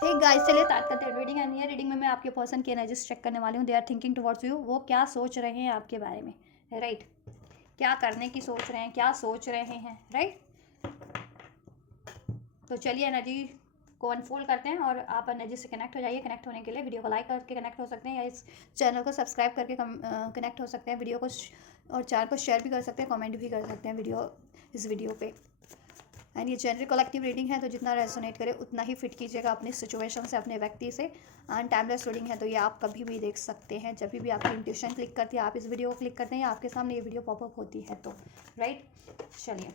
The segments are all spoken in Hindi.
एक गाइस चलिए स्टार्ट करते हैं रीडिंग। एंड ये रीडिंग में मैं आपके पर्सन की एनर्जीज चेक करने वाली हूँ। They are thinking towards you. वो क्या सोच रहे हैं आपके बारे में, राइट? क्या करने की सोच रहे हैं, क्या सोच रहे हैं, राइट? तो चलिए एनर्जी को अनफोल्ड करते हैं और आप एनर्जी से कनेक्ट हो जाइए। कनेक्ट होने के लिए वीडियो को लाइक करके कनेक्ट हो सकते हैं, या इस चैनल को सब्सक्राइब करके कनेक्ट हो सकते हैं। वीडियो को और चैनल को शेयर भी कर सकते हैं, कमेंट भी कर सकते हैं इस वीडियो पे। एंड ये जनरल कलेक्टिव रीडिंग है, तो जितना रेजोनेट करे उतना ही फिट कीजिएगा अपनी सिचुएशन से, अपने व्यक्ति से। एंड टाइमलेस रीडिंग है, तो ये आप कभी भी देख सकते हैं, जब भी आपकी इंट्यूशन क्लिक करती है, आप इस वीडियो को क्लिक करते हैं या आपके सामने ये वीडियो पॉपअप होती है तो, राइट? चलिए,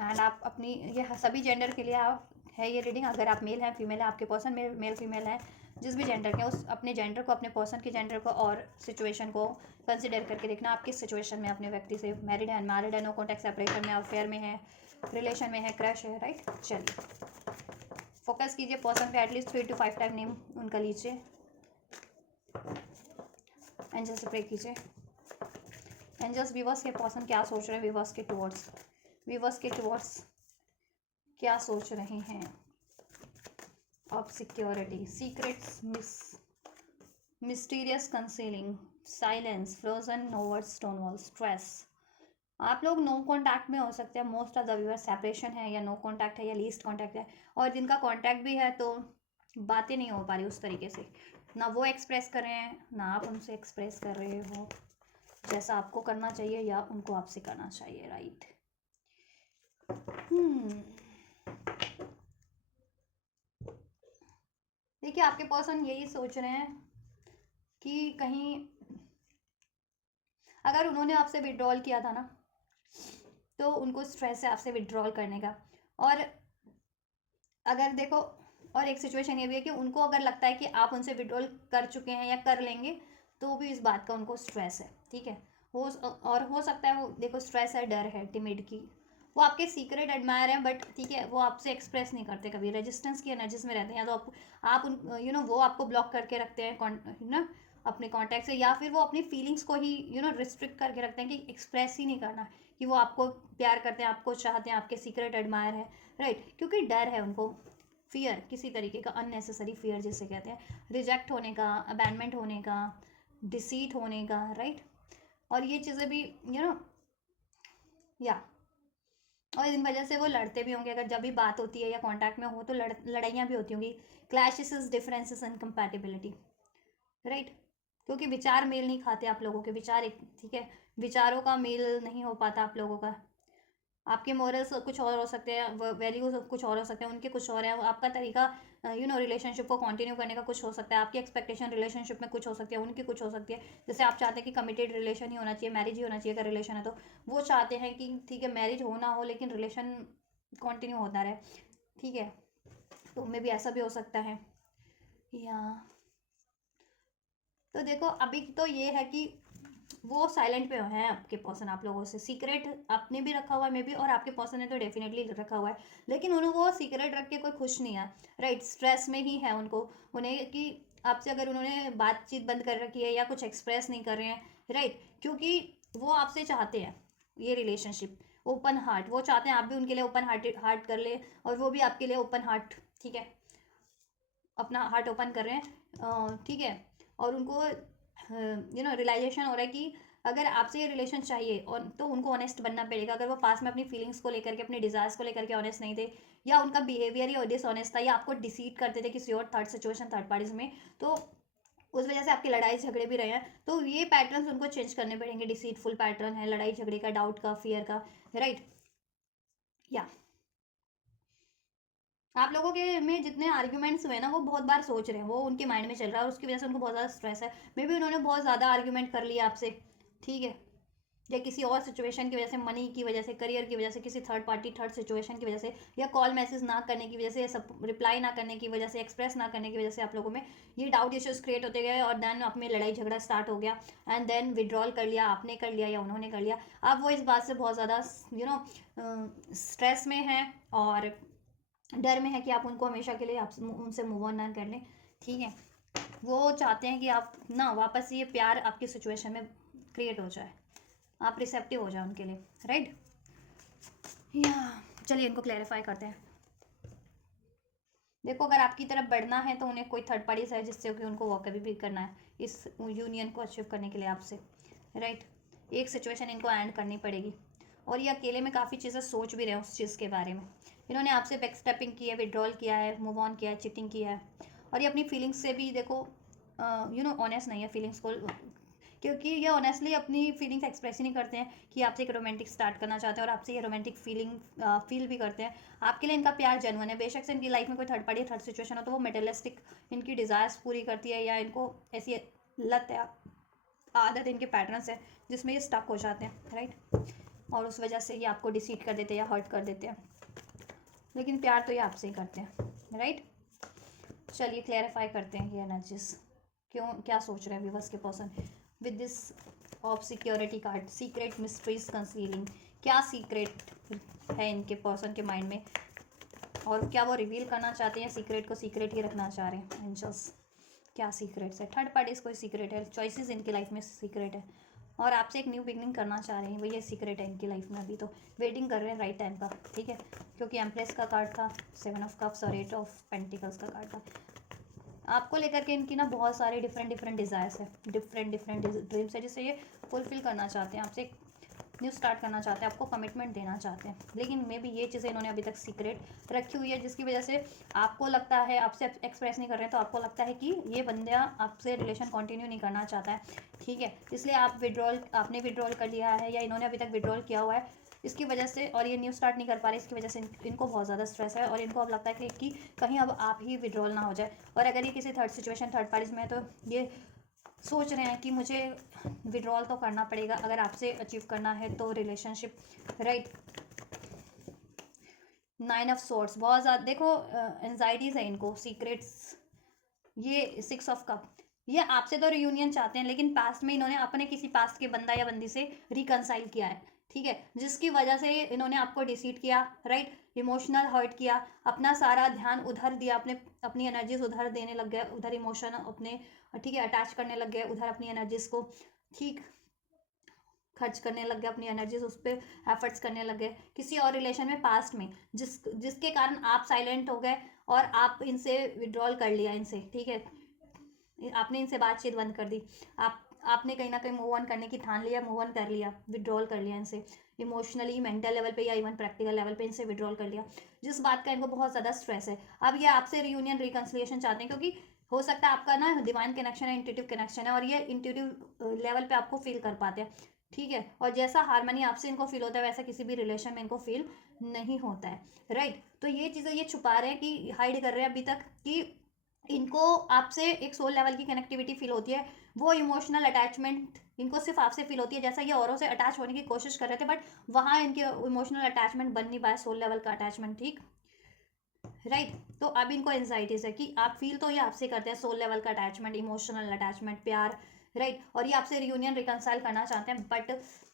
एंड आप अपनी ये सभी जेंडर के लिए आप है ये रीडिंग। अगर आप मेल हैं, फीमेल है, आपके पर्सन मेल फीमेल है, जिस भी जेंडर के, उस अपने जेंडर को, अपने पर्सन के जेंडर को और सिचुएशन को कंसिडर करके देखना आप किस सिचुएशन में अपने व्यक्ति से, मैरिड है, अनमैरिड है, नो कॉन्टैक्ट, सेपरेशन में, अफेयर में है, रिलेशन में है, क्रश है, राइट? चलिए, फोकस कीजिए पर्सन पे, एटलीस्ट 3 to 5 टाइम नेम उनका लीजिए, एंजल से प्रे कीजिए। एंजल्स, व्यूवर्स के पर्सन क्या सोच रहे हैं, व्यूवर्स के टुवर्ड्स क्या सोच रहे हैं? Of security, secrets, mysterious concealing, silence, frozen no word, stone wall, stress. आप लोग नो कॉन्टैक्ट में हो सकते हैं। Most of the viewer separation है, या नो कॉन्टैक्ट है, या लीस्ट कॉन्टैक्ट है। और जिनका कॉन्टैक्ट भी है तो बातें नहीं हो पा रही उस तरीके से, ना वो एक्सप्रेस कर रहे हैं ना आप उनसे एक्सप्रेस कर रहे हो जैसा आपको करना चाहिए या उनको आपसे करना चाहिए, राइट? देखिए, आपके पर्सन यही सोच रहे हैं कि कहीं अगर उन्होंने आपसे विड्रॉल किया था ना, तो उनको स्ट्रेस है आपसे विड्रॉल करने का। और अगर देखो, और एक सिचुएशन ये भी है कि उनको अगर लगता है कि आप उनसे विड्रॉल कर चुके हैं या कर लेंगे, तो भी इस बात का उनको स्ट्रेस है, ठीक है? और हो सकता है वो, देखो, स्ट्रेस है, डर है, टिमिड की। वो आपके सीक्रेट एडमायर हैं, बट ठीक है, वो आपसे एक्सप्रेस नहीं करते, कभी रेजिस्टेंस की एनर्जीज में रहते हैं। या तो आप उन वो आपको ब्लॉक करके रखते हैं ना अपने कॉन्टैक्ट से, या फिर वो अपनी फीलिंग्स को ही रिस्ट्रिक्ट करके रखते हैं कि एक्सप्रेस ही नहीं करना कि वो आपको प्यार करते हैं, आपको चाहते हैं, आपके सीक्रेट एडमायर है, राइट? क्योंकि डर है उनको, फियर, किसी तरीके का अननेसेसरी फियर जिसे कहते हैं, रिजेक्ट होने का, अबैंडमेंट होने का, डिसीट होने का, राइट? और ये चीज़ें भी या और इन वजह से वो लड़ते भी होंगे। अगर जब भी बात होती है या कांटेक्ट में हो तो लड़ाइयाँ भी होती होंगी। Clashes, differences and compatibility, right? क्योंकि विचार मेल नहीं खाते आप लोगों के विचार, एक ठीक है, विचारों का मेल नहीं हो पाता आप लोगों का। आपके मोरल्स कुछ और हो सकते हैं, वैल्यूज कुछ और हो सकते हैं, उनके कुछ और है। आपका तरीका रिलेशनशिप को कंटिन्यू करने का कुछ हो सकता है। आपकी एक्सपेक्टेशन रिलेशनशिप में कुछ हो सकती है, उनकी कुछ हो सकती है। जैसे आप चाहते हैं कि कमिटेड रिलेशन ही होना चाहिए, मैरिज ही होना चाहिए अगर रिलेशन है तो। वो चाहते हैं कि ठीक है, मैरिज हो ना हो लेकिन रिलेशन कंटिन्यू होता रहे, ठीक है? तो मे भी ऐसा भी हो सकता है। या तो देखो, अभी तो ये है कि वो साइलेंट पे हैं आपके पर्सन आप लोगों से। सीक्रेट आपने भी रखा हुआ है मे बी, और आपके पर्सन ने तो डेफिनेटली रखा हुआ है, लेकिन उन्हें वो सीक्रेट रख के कोई खुश नहीं है, राइट? स्ट्रेस में ही है उनको, उन्हें कि आपसे अगर उन्होंने बातचीत बंद कर रखी है या कुछ एक्सप्रेस नहीं कर रहे हैं, राइट? क्योंकि वो आपसे चाहते हैं ये रिलेशनशिप, ओपन हार्ट। वो चाहते हैं आप भी उनके लिए ओपन हार्ट कर ले, और वो भी आपके लिए ओपन हार्ट, ठीक है, अपना हार्ट ओपन कर रहे हैं, ठीक है? और उनको रियलाइजेशन हो रहा है कि अगर आपसे ये रिलेशन चाहिए और तो उनको ऑनेस्ट बनना पड़ेगा। अगर वो पास में अपनी फीलिंग्स को लेकर के, अपने डिजायर्स को लेकर के ऑनेस्ट नहीं थे, या उनका बिहेवियर ही डिसऑनेस्ट था, या आपको डिसीट करते थे किसी और थर्ड सिचुएशन, थर्ड पार्टीज में, तो उस वजह से आपकी लड़ाई झगड़े भी रहे हैं, तो ये पैटर्न उनको चेंज करने पड़ेंगे। डिसीटफुल पैटर्न है, लड़ाई झगड़े का, डाउट का, फियर का, राइट? या आप लोगों के में जितने आर्ग्यूमेंट्स हुए ना, वो बहुत बार सोच रहे हैं, वो उनके माइंड में चल रहा है, और उसकी वजह से उनको बहुत ज़्यादा स्ट्रेस है। मे बी उन्होंने बहुत ज़्यादा आर्ग्यूमेंट कर लिया आपसे, ठीक है, या किसी और सिचुएशन की वजह से, मनी की वजह से, करियर की वजह से, किसी थर्ड पार्टी, थर्ड सिचुएशन की वजह से, या कॉल मैसेज ना करने की वजह से, सब रिप्लाई ना करने की वजह से, एक्सप्रेस ना करने की वजह से आप लोगों में ये डाउट इश्यूज क्रिएट होते गए, और देन आप में लड़ाई झगड़ा स्टार्ट हो गया, एंड देन विड्रॉल कर लिया, आपने कर लिया या उन्होंने कर लिया। अब वो इस बात से बहुत ज़्यादा स्ट्रेस में है, और डर में है कि आप उनको हमेशा के लिए आप उनसे मूव ऑन ना कर लें, ठीक है? वो चाहते हैं कि आप ना वापस ये प्यार आपकी सिचुएशन में क्रिएट हो जाए, आप रिसेप्टिव हो जाए उनके लिए, राइट? या चलिए इनको क्लैरिफाई करते हैं। देखो अगर आपकी तरफ बढ़ना है तो उन्हें कोई थर्ड पार्टीज है जिससे कि उनको वॉक भी करना है इस यूनियन को अचीव करने के लिए आपसे, राइट। एक सिचुएशन इनको एंड करनी पड़ेगी और ये अकेले में काफ़ी चीज़ें सोच भी रहे हैं उस चीज़ के बारे में। इन्होंने आपसे बैक स्टेपिंग की है, विड्रॉल किया है, मूव ऑन किया है, चीटिंग किया है और ये अपनी फीलिंग्स से भी देखो ऑनेस्ट नहीं है फीलिंग्स को, क्योंकि ये ऑनेस्टली अपनी फीलिंग्स एक्सप्रेस ही नहीं करते हैं कि आपसे एक रोमांटिक स्टार्ट करना चाहते हैं और आपसे ये रोमांटिक फीलिंग फील भी करते हैं। आपके लिए इनका प्यार जेन्युइन है, बेशक से इनकी लाइफ में कोई थर्ड पार्टी थर्ड सिचुएशन हो तो वो मेटेरियलिस्टिक इनकी डिज़ायर्स पूरी करती है या इनको ऐसी लत है, आदत, इनके पैटर्न्स है जिसमें ये स्टक हो जाते हैं, राइट। और उस वजह से ये आपको डिसीट कर देते हैं या हर्ट कर देते हैं, लेकिन प्यार तो ये आपसे ही करते हैं, राइट। चलिए क्लैरिफाई करते हैं ये एनर्जीज क्यों, क्या सोच रहे हैं व्यूअर्स के person with this of security card, secret mysteries concealing. क्या सीक्रेट है इनके पर्सन के माइंड में और क्या वो रिवील करना चाहते हैं, सीक्रेट को सीक्रेट ही रखना चाह रहे हैं एंजल्स। क्या सीक्रेट्स है, थर्ड पार्टीज कोई सीक्रेट है, चॉइसेस इनकी लाइफ में सीक्रेट है और आपसे एक न्यू बिगनिंग करना चाह रहे हैं, वही ये सीक्रेट है इनकी लाइफ में। अभी तो वेटिंग कर रहे हैं राइट टाइम का, ठीक है, क्योंकि एम्प्रेस का कार्ड था, 7 ऑफ कप्स और 8 ऑफ पेंटिकल्स का कार्ड था। आपको लेकर के इनकी ना बहुत सारे डिफरेंट डिज़ायर्स है, डिफरेंट ड्रीम्स है जिसे ये फुलफिल करना चाहते हैं, आपसे एक न्यू स्टार्ट करना चाहते हैं, आपको कमिटमेंट देना चाहते हैं, लेकिन मे बी ये चीज़ें इन्होंने अभी तक सीक्रेट रखी हुई है जिसकी वजह से आपको लगता है, आपसे एक्सप्रेस नहीं कर रहे हैं तो आपको लगता है कि ये बंदा आपसे रिलेशन कंटिन्यू नहीं करना चाहता है, ठीक है, इसलिए आपने विड्रॉल कर लिया है या इन्होंने अभी तक विड्रॉल किया हुआ है इसकी वजह से, और ये न्यू स्टार्ट नहीं कर पा रहे इसकी वजह से इनको बहुत ज़्यादा स्ट्रेस है और इनको अब लगता है कि कहीं अब आप ही विड्रॉल ना हो जाए। और अगर ये किसी थर्ड सिचुएशन थर्ड पार्टीज में है तो ये सोच रहे हैं कि मुझे विड्रॉल तो करना पड़ेगा अगर आपसे अचीव करना है तो रिलेशनशिप, राइट। 9 ऑफ सोर्ड्स, बहुत ज़्यादा देखो एंजाइटीज़ है इनको, सीक्रेट्स, ये 6 ऑफ कप, ये आपसे तो रियूनियन चाहते हैं लेकिन पास्ट में इन्होंने अपने किसी पास्ट के बंदा या बंदी से रिकनसाइल किया है, ठीक है, जिसकी वजह से इन्होंने आपको डिसीट किया, राइट, इमोशनल हर्ट किया, अपना सारा ध्यान उधर दिया, अपनी एनर्जीज उधर देने लग गए, उधर इमोशन अपने, ठीक है, अटैच करने लग गए उधर अपनी एनर्जीज को, ठीक, खर्च करने लग गए अपनी एनर्जीज उस पर, एफर्ट्स करने लग गए किसी और रिलेशन में पास्ट में, जिसके कारण आप साइलेंट हो गए और आप इनसे विड्रॉल कर लिया इनसे, ठीक है, आपने इनसे बातचीत बंद कर दी, आपने कहीं ना कहीं मूव ऑन करने की ठान लिया, मूव ऑन कर लिया, विड्रॉल कर लिया इनसे, इमोशनली मेंटल लेवल पे या इवन प्रैक्टिकल लेवल पे इनसे विड्रॉल कर लिया, जिस बात का इनको बहुत ज़्यादा स्ट्रेस है। अब ये आपसे रियूनियन रिकन्सिलिएशन चाहते हैं क्योंकि हो सकता है आपका ना डिवाइन कनेक्शन है, इंट्यूटिव कनेक्शन है और ये इंट्यूटिव लेवल पे आपको फील कर पाते हैं, ठीक है, और जैसा हारमोनी आपसे इनको फील होता है वैसा किसी भी रिलेशन में इनको फील नहीं होता है, राइट। तो ये चीज़ें ये छुपा रहे हैं कि हाइड कर रहे हैं अभी तक कि इनको आपसे एक सोल लेवल की कनेक्टिविटी फील होती है, वो इमोशनल अटैचमेंट इनको सिर्फ आपसे फील होती है, जैसा ये औरों से अटैच होने की कोशिश कर रहे थे बट वहाँ इनके इमोशनल अटैचमेंट बन नहीं पाया, सोल लेवल का अटैचमेंट, ठीक, राइट। तो अब इनको एंजाइटीज है कि आप फील तो ये आपसे करते हैं सोल लेवल का अटैचमेंट, इमोशनल अटैचमेंट, प्यार, राइट, और ये आपसे रियूनियन रिकनसाइल करना चाहते हैं बट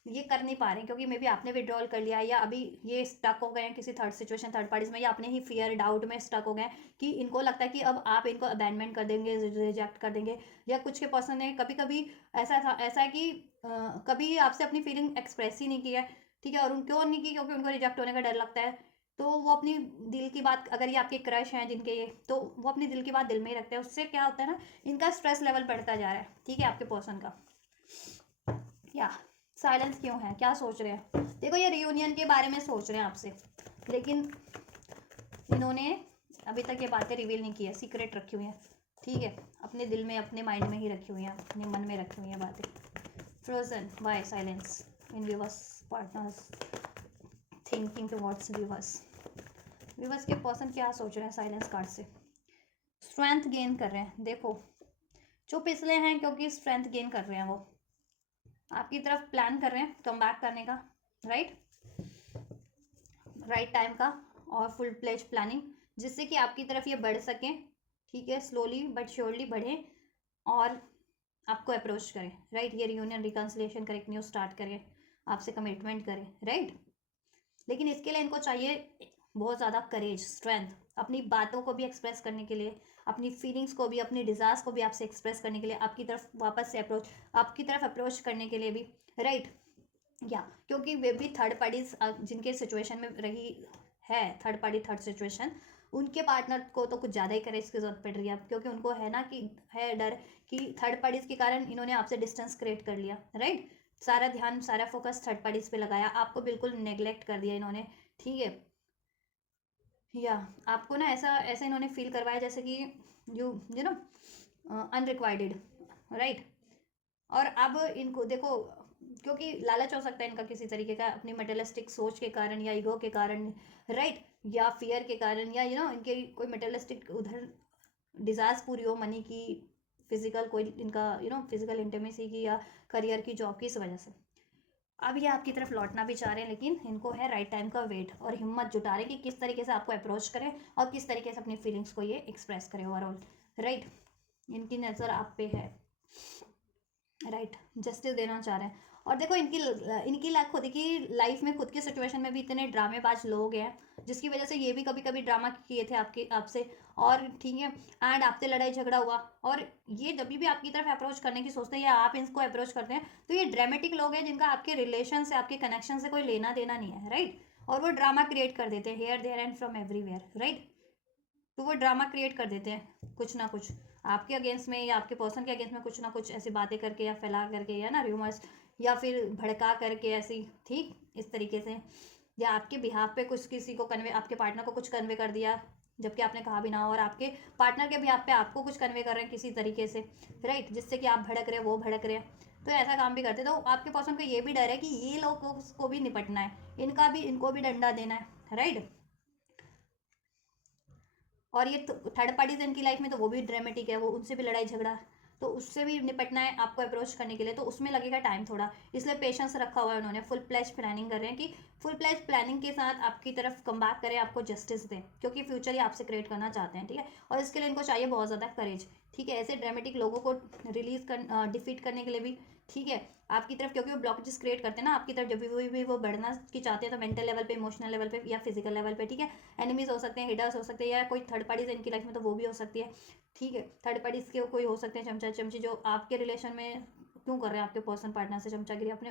ये कर नहीं पा रहे क्योंकि मे बी आपने विड्रॉल कर लिया या अभी ये स्टक हो गए हैं किसी थर्ड सिचुएशन थर्ड पार्टीज में या अपने ही फियर डाउट में स्टक हो गए कि इनको लगता है कि अब आप इनको अबैंडमेंट कर देंगे, रिजेक्ट कर देंगे, या कुछ के पर्सन ने कभी कभी ऐसा है कि कभी आपसे अपनी फीलिंग एक्सप्रेस ही नहीं की है, ठीक है, और क्यों नहीं की, क्योंकि उनको रिजेक्ट होने का डर लगता है, तो वो अपनी दिल की बात, अगर ये आपके क्रश हैं जिनके ये, तो वो अपनी दिल की बात दिल में ही रखते हैं, उससे क्या होता है ना, इनका स्ट्रेस लेवल बढ़ता जा रहा है, ठीक है, आपके पर्सन का। या साइलेंस क्यों है, क्या सोच रहे हैं, देखो ये रियूनियन के बारे में सोच रहे हैं आपसे, लेकिन इन्होंने अभी तक ये बातें रिवील नहीं की है, सीक्रेट रखी हुई हैं, ठीक है, अपने दिल में अपने माइंड में ही रखी हुई हैं, अपने मन में रखी हुई हैं बातें। Frozen by silence in viewers partners thinking towards viewers के पर्सन क्या सोच रहे हैं साइलेंस कार्ड से, स्ट्रेंथ गेन कर रहे हैं, देखो चुप इसलिए हैं क्योंकि स्ट्रेंथ गेन कर रहे हैं, वो आपकी तरफ प्लान कर रहे हैं कम बैक करने का, राइट टाइम का और फुल प्लेज प्लानिंग, जिससे कि आपकी तरफ ये बढ़ सकें, ठीक है, स्लोली बट श्योरली बढ़ें और आपको अप्रोच करें, राइट, ये रियूनियन रिकन्सिलिएशन करें, न्यू स्टार्ट करें, आपसे कमिटमेंट करें, राइट, लेकिन इसके लिए इनको चाहिए बहुत ज़्यादा करेज, स्ट्रेंथ, अपनी बातों को भी एक्सप्रेस करने के लिए, अपनी फीलिंग्स को भी, अपनी डिज़ायर्स को भी आपसे एक्सप्रेस करने के लिए, आपकी तरफ वापस से आपकी तरफ अप्रोच करने के लिए भी, राइट, या क्योंकि वे भी थर्ड पार्टीज जिनके सिचुएशन में रही है, थर्ड पार्टी थर्ड सिचुएशन, उनके पार्टनर को तो कुछ ज़्यादा ही करेज की जरूरत पड़ रही है अब, क्योंकि उनको है ना कि है डर कि थर्ड पार्टीज के कारण इन्होंने आपसे डिस्टेंस क्रिएट कर लिया, राइट। सारा ध्यान सारा फोकस थर्ड पार्टीज पे लगाया, आपको बिल्कुल नेग्लेक्ट कर दिया इन्होंने, ठीक है। या आपको ना ऐसा ऐसा इन्होंने फील करवाया जैसे कि यू नो अनरिक्वायर्ड, राइट। और अब इनको देखो, क्योंकि लालच हो सकता है इनका किसी तरीके का अपनी मटेरियलिस्टिक सोच के कारण या ईगो के कारण, राइट, या फियर के कारण, या इनके कोई मटेरियलिस्टिक उधर डिजायर्स पूरी हो मनी की, फिजिकल कोई इनका फिजिकल इंटीमेसी की या करियर की, जॉब की, इस वजह से अब ये आपकी तरफ लौटना भी चाह रहे हैं, लेकिन इनको है राइट टाइम का वेट और हिम्मत जुटा रहे कि किस तरीके से आपको अप्रोच करें और किस तरीके से अपनी फीलिंग्स को ये एक्सप्रेस करें ओवरऑल, राइट। इनकी नज़र आप पे है, राइट, जस्टिस देना चाह रहे हैं। और देखो इनकी खुद की लाइफ में खुद की सिचुएशन में भी इतने ड्रामेबाज लोग हैं जिसकी वजह से ये भी कभी कभी ड्रामा किए थे आपसे, और ठीक है, एंड आपसे लड़ाई झगड़ा हुआ, और ये जब भी आपकी तरफ अप्रोच करने की सोचते हैं या आप इनको अप्रोच करते हैं तो ये ड्रामेटिक लोग हैं जिनका आपके रिलेशन से आपके कनेक्शन से कोई लेना देना नहीं है, राइट। और वो ड्रामा क्रिएट कर देते हैं here there and from everywhere, right. तो वो ड्रामा क्रिएट कर देते हैं कुछ ना कुछ आपके अगेंस्ट में या आपके पर्सन के अगेंस्ट में, कुछ ना कुछ ऐसी बातें करके या फैला करके या ना र्यूमर्स, या फिर भड़का करके ऐसी, ठीक, इस तरीके से, या आपके बिहाफ पे कुछ किसी को कन्वे, आपके पार्टनर को कुछ कन्वे कर दिया जबकि आपने कहा भी ना हो, और आपके पार्टनर के बिहाफ पे आपको कुछ कन्वे कर रहे हैं किसी तरीके से, राइट, जिससे कि आप भड़क रहे हैं वो भड़क रहे हैं। तो ऐसा काम भी करते, तो आपके पर्सन को ये भी डर है कि ये लोगों को भी निपटना है, इनको भी डंडा देना है, राइट। और ये थर्ड पार्टीज इनकी लाइफ में तो वो भी ड्रामेटिक है, वो उनसे भी लड़ाई झगड़ा, तो उससे भी निपटना है आपको अप्रोच करने के लिए, तो उसमें लगेगा टाइम थोड़ा, इसलिए पेशेंस रखा हुआ है उन्होंने। फुल प्लेज प्लानिंग कर रहे हैं कि फुल प्लेज प्लानिंग के साथ आपकी तरफ कम बैक करें, आपको जस्टिस दें, क्योंकि फ्यूचर ही आपसे क्रिएट करना चाहते हैं, ठीक है। और इसके लिए इनको चाहिए बहुत ज़्यादा करेज, ठीक है, ऐसे ड्रामेटिक लोगों को रिलीज कर डिफीट करने के लिए भी, ठीक है, आपकी तरफ, क्योंकि वो ब्लॉकेजेस क्रिएट करते हैं ना आपकी तरफ, जब भी वो बढ़ना की चाहते हैं तो मेंटल लेवल पे, इमोशनल लेवल पे या फिजिकल लेवल पे, ठीक है। एनिमीज हो सकते हैं, हिडर्स हो सकते हैं, या कोई थर्ड पार्टीज इनकी लाइफ में तो वो भी हो सकती है, ठीक है। थर्ड पार्टीज के कोई हो सकते हैं चमचा चमची जो आपके रिलेशन में क्यों कर रहे हैं आपके पर्सन पार्टनर से चमचागिरी अपने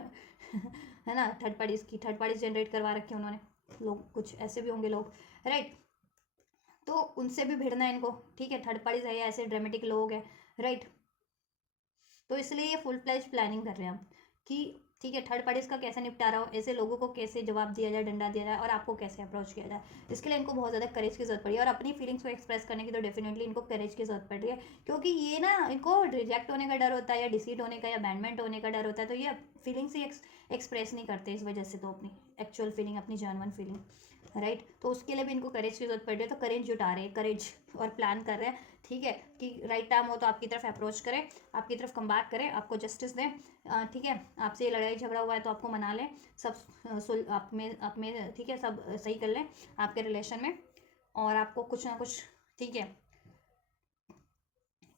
है ना, थर्ड पार्टीज जनरेट करवा रखे उन्होंने, लोग कुछ ऐसे भी होंगे लोग, राइट। तो उनसे भी भिड़ना है इनको, ठीक है, थर्ड पार्टीज है या ऐसे ड्रामेटिक लोग हैं, राइट। तो इसलिए ये फुल फ्लैज प्लानिंग कर रहे हैं हम कि ठीक है, थर्ड पार्टीज का कैसे निपटारा हो, ऐसे लोगों को कैसे जवाब दिया जाए, डंडा दिया जाए, और आपको कैसे अप्रोच किया जाए। इसके लिए इनको बहुत ज़्यादा करेज की जरूरत पड़ी है, और अपनी फीलिंग्स को एक्सप्रेस करने की तो डेफिनेटली इनको करेज की जरूरत पड़ रही है, क्योंकि ये ना इनको रिजेक्ट होने का डर होता है, या डिसीड होने का, या अबैंडमेंट होने का डर होता है, तो ये फीलिंग्स ही एक्सप्रेस नहीं करते इस वजह से, तो अपनी एक्चुअल फीलिंग, अपनी जेन्युइन फीलिंग, राइट। तो उसके लिए भी इनको करेज की जरूरत पड़ रही है, तो करेज जुटा रहे हैं, करेज और प्लान कर रहे हैं, ठीक है, कि राइट टाइम हो तो आपकी तरफ अप्रोच करें, आपकी तरफ कम बैक करें, आपको जस्टिस दें, ठीक है, आपसे ये लड़ाई झगड़ा हुआ है तो आपको मना लें, सब आप में ठीक है, सब सही कर लें आपके रिलेशन में, और आपको कुछ ना कुछ, ठीक है,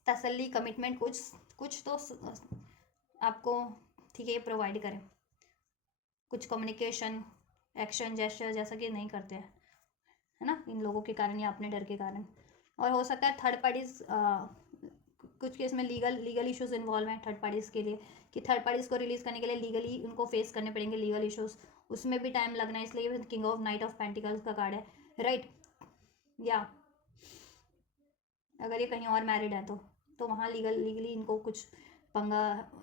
तसल्ली, कमिटमेंट, कुछ कुछ तो आपको, ठीक है, प्रोवाइड करें, कुछ कम्युनिकेशन, एक्शन, जेस्चर, जैसा कि नहीं करते हैं, है ना, इन लोगों के कारण या अपने डर के कारण। और हो सकता है थर्ड पार्टीज कुछ केस में लीगल इश्यूज इन्वॉल्व हैं थर्ड पार्टीज के लिए, कि थर्ड पार्टीज को रिलीज करने के लिए लीगली उनको फेस करने पड़ेंगे लीगल इश्यूज, उसमें भी टाइम लगना है, इसलिए king of night of pentacles का कार्ड है, राइट। या अगर ये कहीं और मैरिड है तो वहाँ लीगली इनको कुछ पंगा,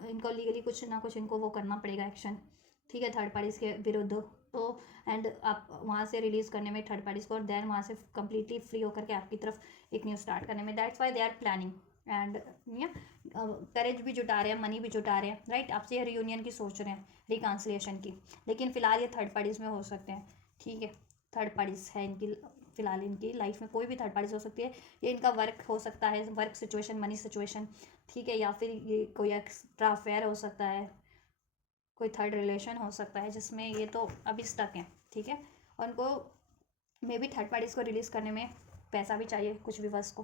इनको लीगली कुछ ना कुछ इनको वो करना पड़ेगा एक्शन, ठीक है, थर्ड पार्टीज के विरुद्ध। तो एंड आप वहाँ से रिलीज़ करने में थर्ड पार्टीज को, और देन वहाँ से कम्प्लीटली फ्री होकर के आपकी तरफ एक न्यू स्टार्ट करने में, that's why they are planning, and courage भी जुटा रहे हैं, मनी भी जुटा रहे हैं, राइट। आपसे ये रियूनियन की सोच रहे हैं, रिकॉन्सिलिएशन की, लेकिन फिलहाल ये थर्ड पार्टीज में हो सकते हैं, ठीक है, थर्ड पार्टीज है इनकी, फिलहाल इनकी लाइफ में कोई भी थर्ड पार्टीज हो सकती है, ये इनका वर्क हो सकता है, वर्क सिचुएशन, मनी सिचुएशन, ठीक है, या फिर ये कोई एक्स्ट्रा अफेयर हो सकता है, कोई थर्ड रिलेशन हो सकता है जिसमें ये तो अभी स्टक हैं, ठीक है। और उनको मे बी थर्ड पार्टीज को रिलीज़ करने में पैसा भी चाहिए कुछ व्यूवर्स को,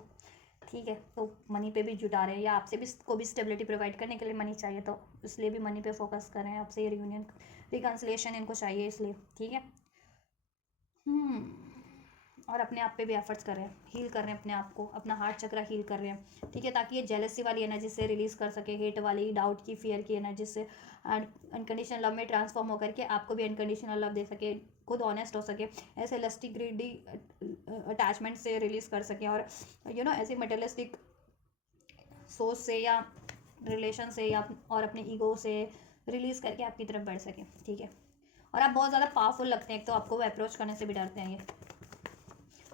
ठीक है, तो मनी पे भी जुटा रहे हैं, या आपसे भी को भी स्टेबिलिटी प्रोवाइड करने के लिए मनी चाहिए, तो इसलिए भी मनी पे फोकस कर रहे हैं, आपसे ये रियूनियन, रिकन्सिलिएशन इनको चाहिए इसलिए, ठीक है। और अपने आप पे भी एफर्ट्स कर रहे हैं, हील कर रहे हैं अपने आप को, अपना हार्ट चक्र हील कर रहे हैं, ठीक है, ताकि ये जेलसी वाली एनर्जी से रिलीज़ कर सके, हेट वाली, डाउट की, फियर की एनर्जी से, अनकंडीशनल लव में ट्रांसफॉर्म होकर के आपको भी अनकंडीशनल लव दे सके, खुद ऑनेस्ट हो सके, ऐसे लस्टी ग्रीडी अटैचमेंट से रिलीज कर सके, और ऐसे मटेरियलिस्टिक सोच से या रिलेशन से या और अपने ईगो से रिलीज करके आपकी तरफ बढ़ सके, ठीक है। और आप बहुत ज़्यादा पावरफुल लगते हैं, एक तो आपको वो अप्रोच करने से भी डरते हैं ये।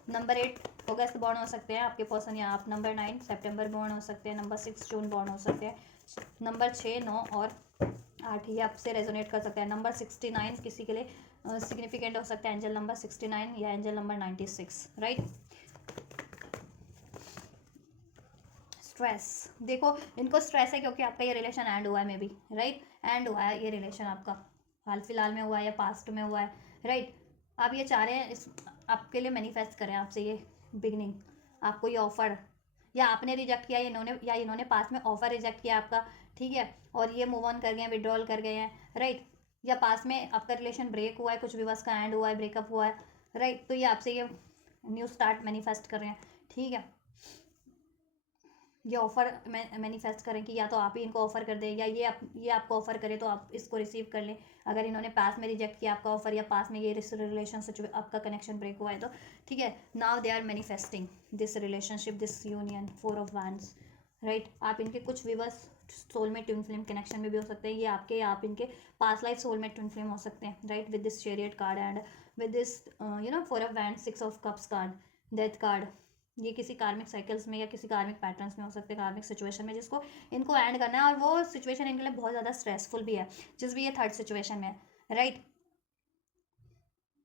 नंबर 8 अगस्त बॉर्न हो सकते हैं आपके पर्सन, या आप नंबर 9 सितंबर बॉर्न हो सकते हैं, नंबर 6 जून बॉर्न हो सकते हैं, नंबर 6 9 और 8 ये आपसे रेजोनेट कर सकते हैं। नंबर 69 किसी के लिए सिग्निफिकेंट हो सकता है, एंजल नंबर 69 या एंजल नंबर 96, राइट। स्ट्रेस, देखो इनको स्ट्रेस है क्योंकि आपका ये रिलेशन एंड हुआ है, मे बी, राइट, एंड हुआ है ये रिलेशन आपका, हाल फिलहाल में हुआ है या पास्ट में हुआ है, राइट। आप ये चाह रहे हैं इस आपके लिए मैनिफेस्ट करें आपसे ये बिगनिंग, आपको ये ऑफर, या आपने रिजेक्ट किया इन्होंने पास्ट में ऑफर रिजेक्ट किया आपका, ठीक है, और ये मूव ऑन कर गए हैं, विड्रॉल कर गए हैं, राइट। या पास्ट में आपका रिलेशन ब्रेक हुआ है, कुछ भी का एंड हुआ है, ब्रेकअप हुआ है, राइट। तो ये आपसे ये न्यू स्टार्ट मैनिफेस्ट कर रहे हैं, ठीक है। ये ऑफ़र मैनिफेस्ट करें कि या तो आप ही इनको ऑफ़र कर दें, या ये आपको ऑफ़र करे तो आप इसको रिसीव कर लें। अगर इन्होंने पास में रिजेक्ट किया आपका ऑफ़र, या पास में ये रिलेशन आपका कनेक्शन ब्रेक हुआ है तो, ठीक है, now they are manifesting this relationship, this union, 4 of wands, right. आप इनके कुछ viewers soulmate twin flame connection में भी हो सकते हैं, ये आपके या आप इनके पास लाइफ सोलमेट ट्विन फ्लेम हो सकते हैं, right, with this chariot card and with this 4 of wands, 6 of cups card, death card. ये किसी कार्मिक साइकिल्स में या किसी कार्मिक पैटर्न्स में हो सकते हैं, कार्मिक सिचुएशन में जिसको इनको एंड करना है, और वो सिचुएशन इनके लिए बहुत ज़्यादा स्ट्रेसफुल भी है, जिस भी ये थर्ड सिचुएशन में है, राइट।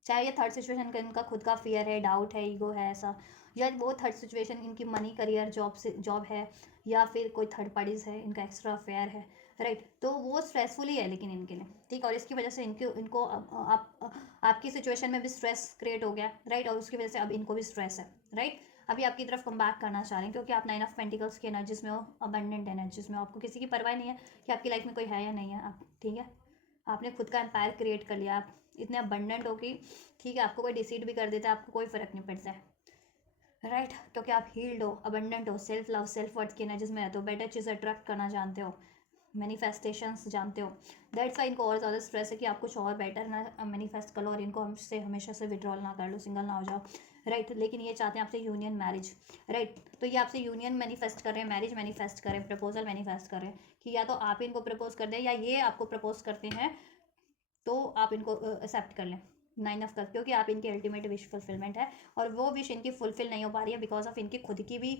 चाहे ये थर्ड सिचुएशन का इनका खुद का फियर है, डाउट है, ईगो है, ऐसा, या वो थर्ड सिचुएशन इनकी मनी, करियर, जॉब है, या फिर कोई थर्ड पार्टीज है, इनका एक्स्ट्रा अफेयर है, राइट। तो वो स्ट्रेसफुल ही है लेकिन इनके लिए, ठीक, और इसकी वजह से इनको आपकी सिचुएशन में भी स्ट्रेस क्रिएट हो गया, राइट, और उसकी वजह से अब इनको भी स्ट्रेस है, राइट। अभी आपकी तरफ कम बैक करना चाह रहे हैं क्योंकि आप 9 ऑफ पेंटिकल्स की एनर्जीज में हो, अबंडेंट एनर्जीज में हो, आपको किसी की परवाह नहीं है कि आपकी लाइफ में कोई है या नहीं है, आप, ठीक है, आपने खुद का एम्पायर क्रिएट कर लिया, आप इतने अबंडेंट हो कि, ठीक है, आपको कोई डिसीड भी कर देता है, आपको कोई फर्क नहीं पड़ता है, राइट, क्योंकि आप हील्ड हो, अबंडेंट हो, सेल्फ लव, सेल्फ वर्थ की एनर्जीज में रहते हो, बेटर चीज़ अट्रैक्ट करना जानते हो, मैनिफेस्टेशंस जानते हो। दैट्स वाई इनको और ज़्यादा स्ट्रेस है कि आप कुछ और बेटर ना मैनिफेस्ट कर लो और इनको हमसे हमेशा से विड्रॉल ना कर लो, सिंगल ना हो जाओ, राइट। लेकिन ये चाहते हैं आपसे यूनियन, मैरिज, राइट। तो ये आपसे यूनियन मैनिफेस्ट कर रहे हैं, मैरिज मैनिफेस्ट करें, प्रपोजल मैनिफेस्ट करें कि या तो आप इनको प्रपोज कर दें या ये आपको प्रपोज करते हैं, तो आप इनको एक्सेप्ट कर लें, 9 ऑफ कप्स, क्योंकि आप इनकी अल्टीमेट विश फुलफिलमेंट है, और वो विश इनकी फुलफिल नहीं हो पा रही है बिकॉज ऑफ इनकी खुद की भी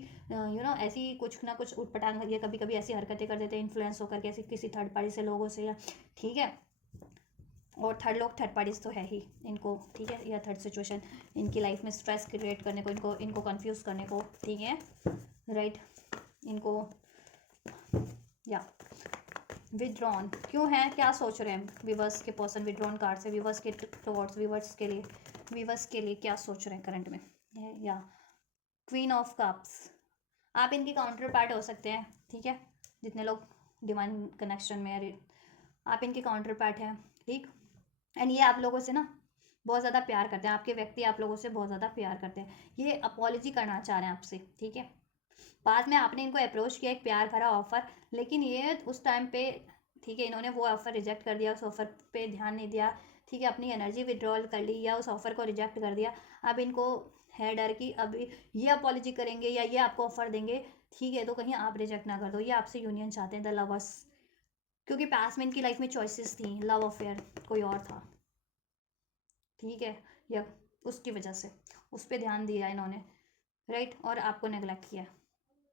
ऐसी कुछ ना कुछ उठपटांग, ये कभी कभी ऐसी हरकतें कर देते हैं इन्फ्लुएंस होकर के, ऐसी किसी थर्ड पार्टी से लोगों से, या, ठीक है, और थर्ड पार्टीज तो है ही इनको, ठीक है, या थर्ड सिचुएशन इनकी लाइफ में स्ट्रेस क्रिएट करने को, इनको कंफ्यूज करने को, ठीक है, राइट। इनको या विड्रॉन क्यों है, क्या सोच रहे हैं विवर्स के पर्सन, विड्रॉन कार्ड से विवर्स के टुवर्ड्स, विवर्स के लिए क्या सोच रहे हैं करंट में, या क्वीन ऑफ कप्स, आप इनकी काउंटर पार्ट हो सकते हैं, ठीक है, जितने लोग डिवाइन कनेक्शन में, आप इनके काउंटर पार्ट हैं, ठीक। एंड ये आप लोगों से ना बहुत ज़्यादा प्यार करते हैं, आपके व्यक्ति आप लोगों से बहुत ज़्यादा प्यार करते हैं, ये अपॉलॉजी करना चाह रहे हैं आपसे, ठीक है। बाद में आपने इनको अप्रोच किया एक प्यार भरा ऑफर, लेकिन ये उस टाइम पे, ठीक है, इन्होंने वो ऑफर रिजेक्ट कर दिया, उस ऑफर पे ध्यान नहीं दिया, ठीक है, अपनी एनर्जी विड्रॉल कर ली या उस ऑफर को रिजेक्ट कर दिया। अब इनको है डर कि अभी ये अपॉलॉजी करेंगे या ये आपको ऑफर देंगे, ठीक है, तो कहीं आप रिजेक्ट ना कर दो, ये आपसे यूनियन चाहते हैं, द लवर्स, क्योंकि पास में इनकी लाइफ में चॉइसेस थी, लव अफेयर कोई और था, ठीक है, या उसकी वजह से उस पर ध्यान दिया इन्होंने, राइट, और आपको नेगलेक्ट किया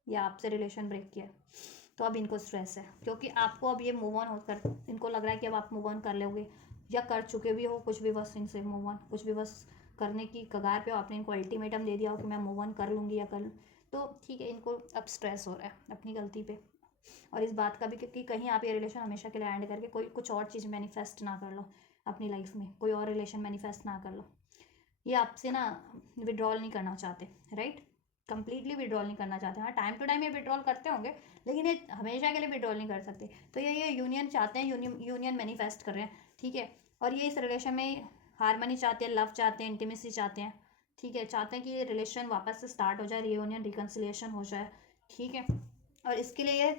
या आपसे रिलेशन ब्रेक किया, तो अब इनको स्ट्रेस है क्योंकि आपको अब ये मूव ऑन होकर इनको लग रहा है कि अब आप मूव ऑन कर लोगे या कर चुके भी हो, कुछ भी बस इनसे मूव ऑन, कुछ भी बस करने की कगार पे हो, आपने इनको अल्टीमेटम दे दिया हो कि मैं मूव ऑन कर लूँगी या कर लूँ, तो ठीक है, इनको अब स्ट्रेस हो रहा है अपनी गलती पे, और इस बात का भी कि कहीं आप ये रिलेशन हमेशा के लिए एंड करके कोई कुछ और चीज़ मैनिफेस्ट ना कर लो अपनी लाइफ में, कोई और रिलेशन मैनिफेस्ट ना कर लो, ये आपसे ना विड्रॉल नहीं करना चाहते, राइट, कंप्लीटली विड्रॉल नहीं करना चाहते, हाँ टाइम टू टाइम ये विड्रॉल करते होंगे लेकिन ये हमेशा के लिए विड्रॉल नहीं कर सकते, तो ये यूनियन चाहते हैं, यूनियन मैनिफेस्ट कर रहे हैं, ठीक है, और ये इस रिलेशन में हारमनी चाहते हैं, लव चाहते हैं, इंटीमेसी चाहते हैं, ठीक है, चाहते हैं कि ये रिलेशन वापस से स्टार्ट हो जाए, रियूनियन रिकन्सिलिएशन हो जाए, ठीक है, और इसके लिए ये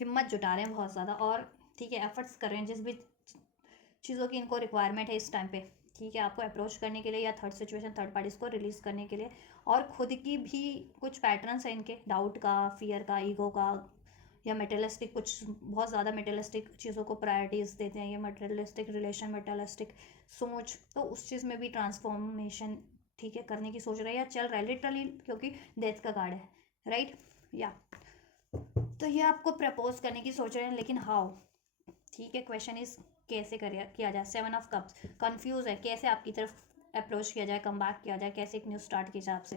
हिम्मत जुटा रहे हैं बहुत ज़्यादा, और ठीक है, एफर्ट्स कर रहे हैं जिस भी चीज़ों की इनको रिक्वायरमेंट है इस टाइम पे, ठीक है, आपको अप्रोच करने के लिए या थर्ड सिचुएशन थर्ड पार्टीज को रिलीज करने के लिए। और खुद की भी कुछ पैटर्न्स हैं इनके, डाउट का, फियर का, ईगो का, या मेटेलिस्टिक, कुछ बहुत ज़्यादा मेटेलिस्टिक चीज़ों को प्रायोरिटीज़ देते हैं, ये मेटेलिस्टिक रिलेशन, मेटेलिस्टिक सोच, तो उस चीज़ में भी ट्रांसफॉर्मेशन ठीक है करने की सोच रहे हैं या चल रहा है लिटरली, क्योंकि डेथ का कार्ड है, राइट। या तो ये आपको प्रपोज करने की सोच रहे हैं, लेकिन हाउ, ठीक है, क्वेश्चन इज कैसे किया जाए। 7 ऑफ कप्स, कंफ्यूज है कैसे आपकी तरफ अप्रोच किया जाए, कम बैक किया जाए, कैसे एक न्यू स्टार्ट किया जाए आपसे,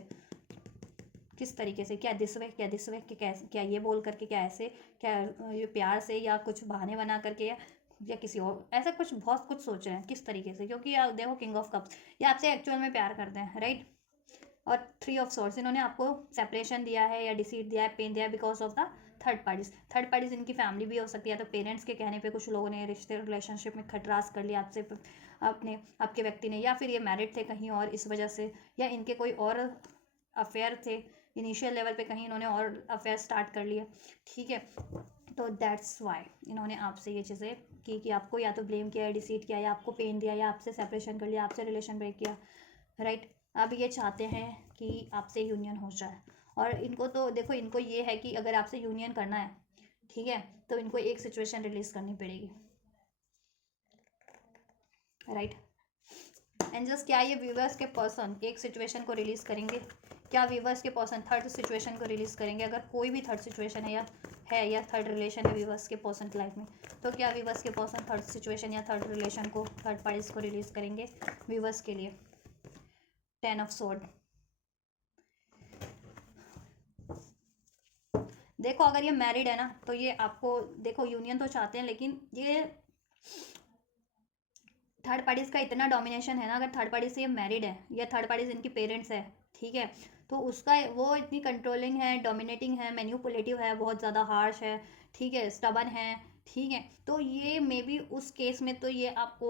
किस तरीके से, क्या दिस वे, क्या दिस वे, क्या ये बोल करके, क्या ऐसे, क्या ये प्यार से, या कुछ बहाने बना करके, या किसी और, ऐसा कुछ बहुत कुछ सोच रहे हैं किस तरीके से, क्योंकि यार देखो किंग ऑफ कप्स, ये आपसे एक्चुअल में प्यार करते हैं, राइट। और 3 ऑफ सोर्स, इन्होंने आपको सेपरेशन दिया है या डिसीट दिया है, पेन दिया है because of the third parties इनकी फैमिली भी हो सकती है, तो पेरेंट्स के कहने पे कुछ लोगों ने रिश्ते रिलेशनशिप में खटरास कर लिया आपसे, अपने आपके व्यक्ति ने, या फिर ये मैरिड थे कहीं और इस वजह से, या इनके कोई और अफेयर थे इनिशियल लेवल पे, कहीं इन्होंने और अफेयर स्टार्ट कर लिए, ठीक है। तो दैट्स वाई इन्होंने आपसे ये चीज़ें की कि आपको या तो ब्लेम किया, या डिसीट किया, या आपको पेन दिया, या आपसे सेपरेशन कर लिया, आपसे रिलेशन ब्रेक किया, राइट। अब ये चाहते हैं कि आपसे यूनियन हो जाए, और इनको तो देखो, इनको ये है कि अगर आपसे यूनियन करना है, ठीक है, तो इनको एक सिचुएशन रिलीज करनी पड़ेगी, राइट। एंजल्स, क्या ये व्यूवर्स के पर्सन एक सिचुएशन को रिलीज करेंगे? क्या व्यूवर्स के पर्सन थर्ड सिचुएशन को रिलीज करेंगे? अगर कोई भी थर्ड सिचुएशन है या थर्ड रिलेशन है व्यूवर्स के पर्सन की लाइफ में, तो क्या व्यूवर्स के पर्सन थर्ड सिचुएशन या थर्ड रिलेशन को, थर्ड पार्टीज को रिलीज करेंगे व्यूवर्स के लिए? 10 ऑफ स्वॉर्ड, देखो अगर ये मैरिड है ना, तो ये आपको देखो यूनियन तो चाहते हैं, लेकिन ये थर्ड पार्टीज का इतना डोमिनेशन है ना, अगर थर्ड पार्टी से ये मैरिड है या थर्ड पार्टीज इनकी पेरेंट्स है, ठीक है, तो उसका वो इतनी कंट्रोलिंग है, डोमिनेटिंग है, मैन्युपुलेटिव है, बहुत ज़्यादा हार्श है, ठीक है, स्टबन है, ठीक है, तो ये मे बी उस केस में तो ये आपको,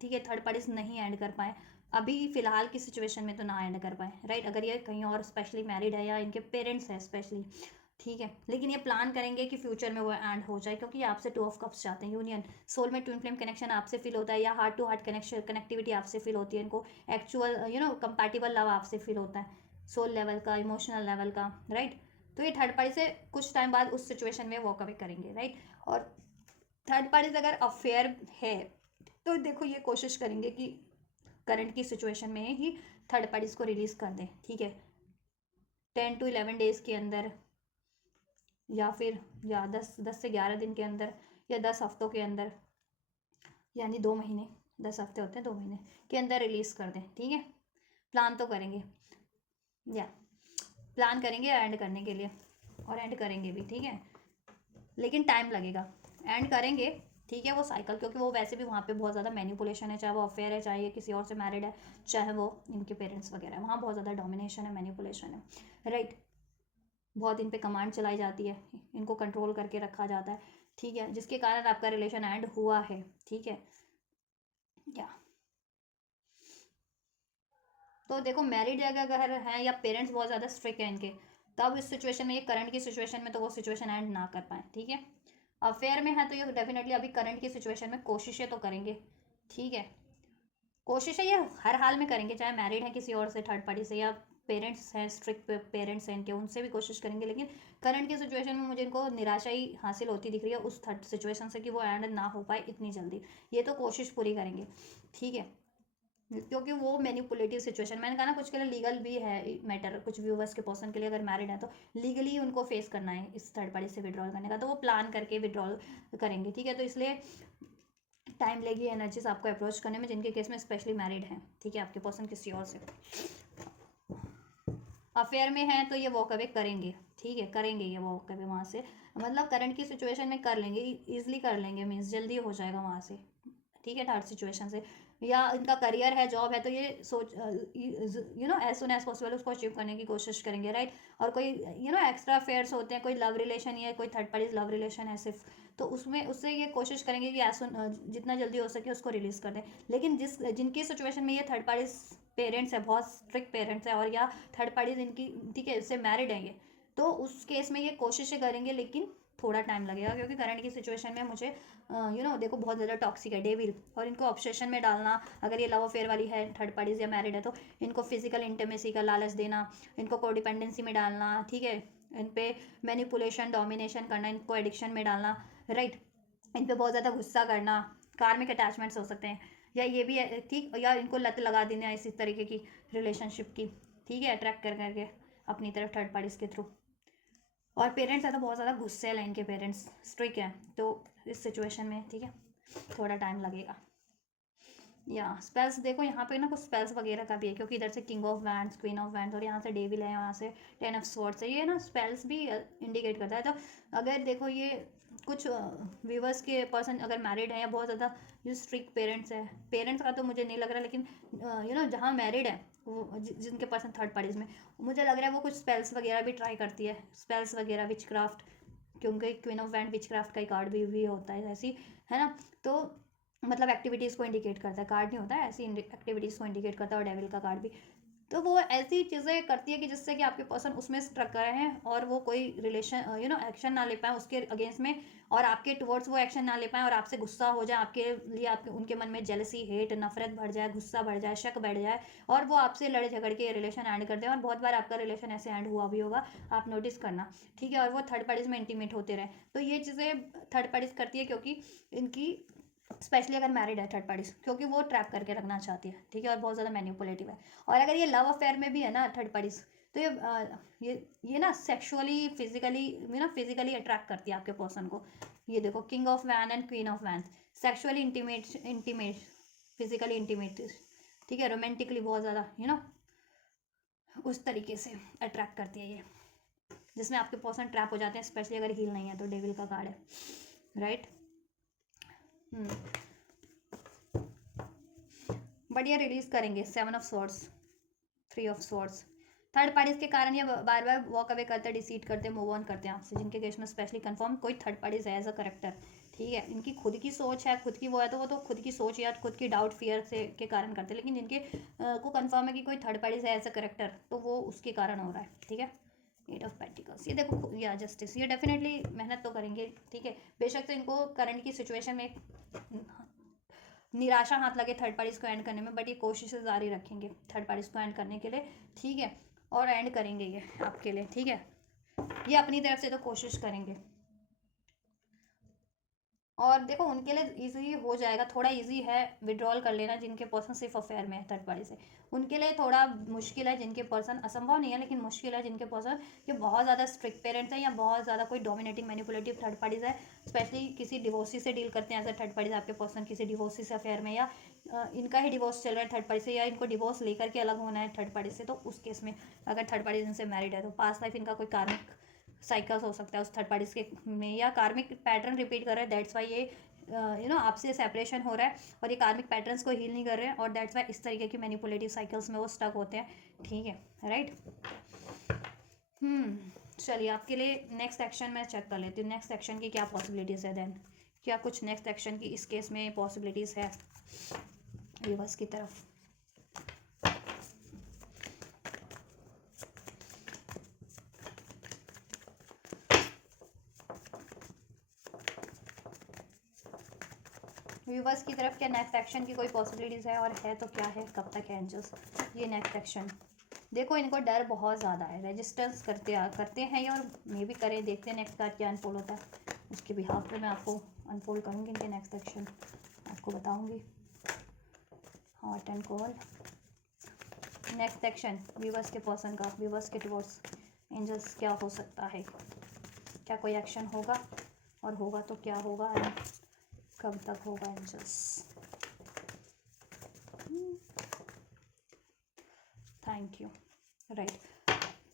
ठीक है, थर्ड पार्टीज नहीं एंड कर पाए अभी फिलहाल की सिचुएशन में, तो ना एंड कर पाए, राइट। अगर ये कहीं और स्पेशली मैरिड है या इनके पेरेंट्स है स्पेशली, ठीक है, लेकिन ये प्लान करेंगे कि फ्यूचर में वो एंड हो जाए, क्योंकि ये आपसे 2 ऑफ कप्स चाहते हैं, यूनियन, सोल में ट्विन फ्लेम कनेक्शन आपसे फील होता है, या हार्ट टू हार्ट कनेक्टिविटी आपसे फील होती है इनको, एक्चुअल कंपैटिबल लव आपसे फील होता है, सोल लेवल का, इमोशनल लेवल का, राइट। तो ये थर्ड पार्टी से कुछ टाइम बाद उस सिचुएशन में वॉक अवे करेंगे, राइट। और थर्ड पार्टी अगर अफेयर है, तो देखो ये कोशिश करेंगे कि करंट की सिचुएशन में ही थर्ड पार्टीज को रिलीज कर दें, ठीक है, 10 to 11 डेज के अंदर, या फिर या 10 से 11 दिन के अंदर, या 10 हफ्तों के अंदर, यानी 2 महीने, 10 हफ्ते होते हैं 2 महीने के अंदर रिलीज़ कर दें, ठीक है। प्लान तो करेंगे, या प्लान करेंगे एंड करने के लिए, और एंड करेंगे भी, ठीक है, लेकिन टाइम लगेगा, एंड करेंगे, ठीक है, वो साइकिल, क्योंकि वो वैसे भी वहाँ पे बहुत ज़्यादा मैनिपुलेशन है, चाहे वो अफेयर है, चाहे ये किसी और से मैरिड है, चाहे वो इनके पेरेंट्स वगैरह है, वहाँ बहुत ज़्यादा डोमिनेशन है, मैनिपुलेशन है, राइट। बहुत इन पे कमांड चलाई जाती है, इनको कंट्रोल करके रखा जाता है, ठीक है, जिसके कारण आपका रिलेशन एंड हुआ है, ठीक है। या तो देखो मैरिड अगर है या पेरेंट्स बहुत ज़्यादा स्ट्रिक्ट है इनके, तब इस सिचुएशन में, ये करंट की सिचुएशन में, तो वो सिचुएशन एंड ना कर पाए, ठीक है। अफेयर में है तो ये डेफिनेटली अभी करंट की सिचुएशन में कोशिशें तो करेंगे, ठीक है, कोशिशें ये हर हाल में करेंगे, चाहे मैरिड है किसी और से थर्ड पार्टी से, या पेरेंट्स हैं स्ट्रिक्ट पेरेंट्स हैं इनके, उनसे भी कोशिश करेंगे, लेकिन करंट की सिचुएशन में मुझे इनको निराशा ही हासिल होती दिख रही है उस थर्ड सिचुएशन से, कि वो एंड ना हो पाए इतनी जल्दी। ये तो कोशिश पूरी करेंगे, ठीक है, क्योंकि वो मैनिपुलेटिव सिचुएशन, मैंने कहा ना कुछ के लिए लीगल भी है मैटर, कुछ व्यूवर्स के पर्सन के लिए अगर मैरिड है तो लीगली उनको फेस करना है इस थर्ड पार्टी से विड्रॉल करने का, तो वो प्लान करके विड्रॉल करेंगे, ठीक है। तो इसलिए टाइम लेगी एनर्जीज आपको अप्रोच करने में, जिनके केस में स्पेशली मैरिड हैं, ठीक है, आपके पर्सन किसी और से। अफेयर में है तो ये वॉक अवे करेंगे, ठीक है, करेंगे ये वॉक अवे वहाँ से, मतलब करंट की सिचुएशन में कर लेंगे, ईजिली कर लेंगे, मीन्स जल्दी हो जाएगा वहाँ से, ठीक है, थर्ड सिचुएशन से। या इनका करियर है, जॉब है, तो ये सोच एज सुन एज पॉसिबल उसको अचीव करने की कोशिश करेंगे, राइट। और कोई एक्स्ट्रा अफेयर्स होते हैं, कोई लव रिलेशन या कोई थर्ड पार्टी लव रिलेशन है सिर्फ, तो उसमें उससे ये कोशिश करेंगे कि एज सुन जितना जल्दी हो सके उसको रिलीज़ कर दें। लेकिन जिनकी सिचुएशन में ये थर्ड पार्टी पेरेंट्स है, बहुत स्ट्रिक्ट पेरेंट्स है, और या थर्ड पार्टीज इनकी, ठीक है, इससे मैरिड है ये, तो उस केस में ये कोशिशें करेंगे, लेकिन थोड़ा टाइम लगेगा, क्योंकि करंट की सिचुएशन में मुझे देखो बहुत ज़्यादा टॉक्सिक है डेविल, और इनको ऑब्सेशन में डालना, अगर ये लव अफेयर वाली है, थर्ड पार्टीज या मैरिड है, तो इनको फिजिकल इंटीमेसी का लालच देना, इनको कोडिपेंडेंसी में डालना, ठीक है, इन पे मैनिपुलेशन डोमिनेशन करना, इनको एडिक्शन में डालना, राइट, इन पे बहुत ज़्यादा गुस्सा करना, कार्मिक अटैचमेंट्स हो सकते हैं, या ये भी है ठीक, या इनको लत लगा देना इसी तरीके की रिलेशनशिप की, ठीक है, अट्रैक्ट कर करके अपनी तरफ थर्ड पार्टीज के थ्रू। और पेरेंट्स है तो बहुत ज़्यादा गुस्से हैं, इनके पेरेंट्स स्ट्रिक्ट हैं, तो इस सिचुएशन में ठीक है थोड़ा टाइम लगेगा। या स्पेल्स देखो यहाँ पे ना कुछ स्पेल्स वगैरह का भी है, क्योंकि इधर से king of wands, queen of wands, और यहाँ से डेविल है, यहाँ से टेन ऑफ स्वॉर्ड्स है, ये ना स्पेल्स भी इंडिकेट करता है। तो अगर देखो ये कुछ व्यूवर्स के पर्सन अगर मैरिड है या बहुत ज़्यादा जो स्ट्रिक्ट पेरेंट्स है, पेरेंट्स का तो मुझे नहीं लग रहा, लेकिन जहाँ मैरिड है वो जिनके पर्सन थर्ड पार्टीज में, मुझे लग रहा है वो कुछ स्पेल्स वगैरह भी ट्राई करती है, स्पेल्स वगैरह विच क्राफ्ट, क्योंकि queen of wand which craft का ही कार्ड भी होता है ऐसी, है ना, तो मतलब एक्टिविटीज़ को इंडिकेट करता है, कार्ड नहीं होता है, ऐसी एक्टिविटीज़ को इंडिकेट करता है, और डेविल का कार्ड भी। तो वो ऐसी चीज़ें करती है कि जिससे कि आपके पर्सन उसमें स्ट्रक रहे हैं, और वो कोई रिलेशन एक्शन ना ले पाए उसके अगेंस्ट में, और आपके टुवर्ड्स वो एक्शन ना ले पाए, और आपसे गुस्सा हो जाए, आपके लिए आपके उनके मन में जेलसी, हेट, नफरत बढ़ जाए, गुस्सा बढ़ जाए, शक बढ़ जाए, और वो आपसे लड़े झगड़ के रिलेशन एंड कर दें। और बहुत बार आपका रिलेशन ऐसे एंड हुआ भी होगा, आप नोटिस करना, ठीक है, और वो थर्ड पार्टीज में इंटीमेट होते रहे। तो ये चीज़ें थर्ड पार्टीज करती है, क्योंकि इनकी स्पेशली अगर मैरिड है थर्ड पार्टीज, क्योंकि वो ट्रैप करके रखना चाहती है, ठीक है, और बहुत ज़्यादा मैनिपुलेटिव है। और अगर ये लव अफेयर में भी है ना थर्ड पार्टीज, तो ये ना सेक्सुअली फिजिकली फिजिकली अट्रैक्ट करती है आपके पर्सन को। ये देखो king of van and queen of van, sexually intimate physically intimate, ठीक है, रोमांटिकली बहुत ज़्यादा उस तरीके से अट्रैक्ट करती है ये, जिसमें आपके पर्सन ट्रैप हो जाते हैं, स्पेशली अगर हील नहीं है तो डेविल का कार्ड है, राइट। बट ये रिलीज करेंगे seven of swords, three of swords, third parties के कारण ये बार बार वॉक अवे करते हैं, डिसीड करते हैं, मूव ऑन करते हैं आपसे, जिनके केस में स्पेशली कंफर्म कोई थर्ड पार्टीज है एज अ करेक्टर, ठीक है, इनकी खुद की सोच है, खुद की वो है, तो वो तो खुद की सोच या खुद की डाउट फियर से के कारण करते हैं, लेकिन जिनके को कंफर्म है कि कोई थर्ड पार्टीज है एज अ करेक्टर, तो वो उसके कारण हो रहा है, ठीक है। एट ऑफ पेंटिकल्स, ये देखो या जस्टिस, ये डेफिनेटली मेहनत तो करेंगे, ठीक है, बेशक से इनको करंट की सिचुएशन में निराशा हाथ लगे थर्ड पार्टीज को एंड करने में, बट ये कोशिशें जारी रखेंगे थर्ड पार्टीज को एंड करने के लिए, ठीक है, और एंड करेंगे ये आपके लिए, ठीक है, ये अपनी तरफ से तो कोशिश करेंगे। और देखो उनके लिए इजी हो जाएगा, थोड़ा इजी है विड्रॉल कर लेना, जिनके पर्सन सिर्फ अफेयर में है थर्ड पार्टी से, उनके लिए थोड़ा मुश्किल है, जिनके पर्सन असंभव नहीं है लेकिन मुश्किल है, जिनके पर्सन ये बहुत ज़्यादा स्ट्रिक्ट पेरेंट्स हैं, या बहुत ज़्यादा कोई डोमिनेटिंग मैनिपुलेटिव थर्ड पार्टीज है, स्पेशली किसी डिवोर्सी से डील करते हैं एज अ थर्ड पार्टीज, आपके पर्सन किसी डिवोर्सी से अफेयर में, या इनका ही डिवोर्स चल रहा है थर्ड पार्टी से, या इनको डिवोर्स लेकर के अलग होना है थर्ड पार्टी से, तो उस केस में अगर थर्ड पार्टी इनसे मैरिड है तो पास्ट लाइफ इनका कोई कार्मिक साइकिल्स हो सकता है उस थर्ड पार्टीज के में, या कार्मिक पैटर्न रिपीट कर रहे हैं, दैट्स वाई ये आपसे सेपरेशन हो रहा है, और ये कार्मिक पैटर्न्स को हील नहीं कर रहे हैं, और दैट्स वाई इस तरीके की मैनिपुलेटिव साइकिल्स में वो स्टक होते हैं, ठीक है, राइट। चलिए आपके लिए नेक्स्ट एक्शन मैं चेक कर लेती हूँ, नेक्स्ट एक्शन की क्या पॉसिबिलिटीज़ है, देन क्या कुछ नेक्स्ट एक्शन की इस केस में पॉसिबिलिटीज़ है रिवर्स की तरफ। व्यूवर्स की तरफ क्या नेक्स्ट एक्शन की कोई पॉसिबिलिटीज़ है, और है तो क्या है, कब तक है एंजल्स ये नेक्स्ट एक्शन। देखो इनको डर बहुत ज़्यादा है, रेजिस्टेंस करते हैं ये, और मे भी करें, देखते हैं नेक्स्ट कार्ड क्या अनफोल्ड होता है, उसके बिहाफ पे मैं आपको अनफोल्ड करूँगी इनके नेक्स्ट एक्शन, आपको बताऊँगी। Hot and cold next action viewers के पर्सन का, व्यूवर्स के टुवर्ड्स एंजल्स क्या हो सकता है, क्या कोई एक्शन होगा, और होगा तो क्या होगा, कब तक होगा एंजल्स। Thank you, right.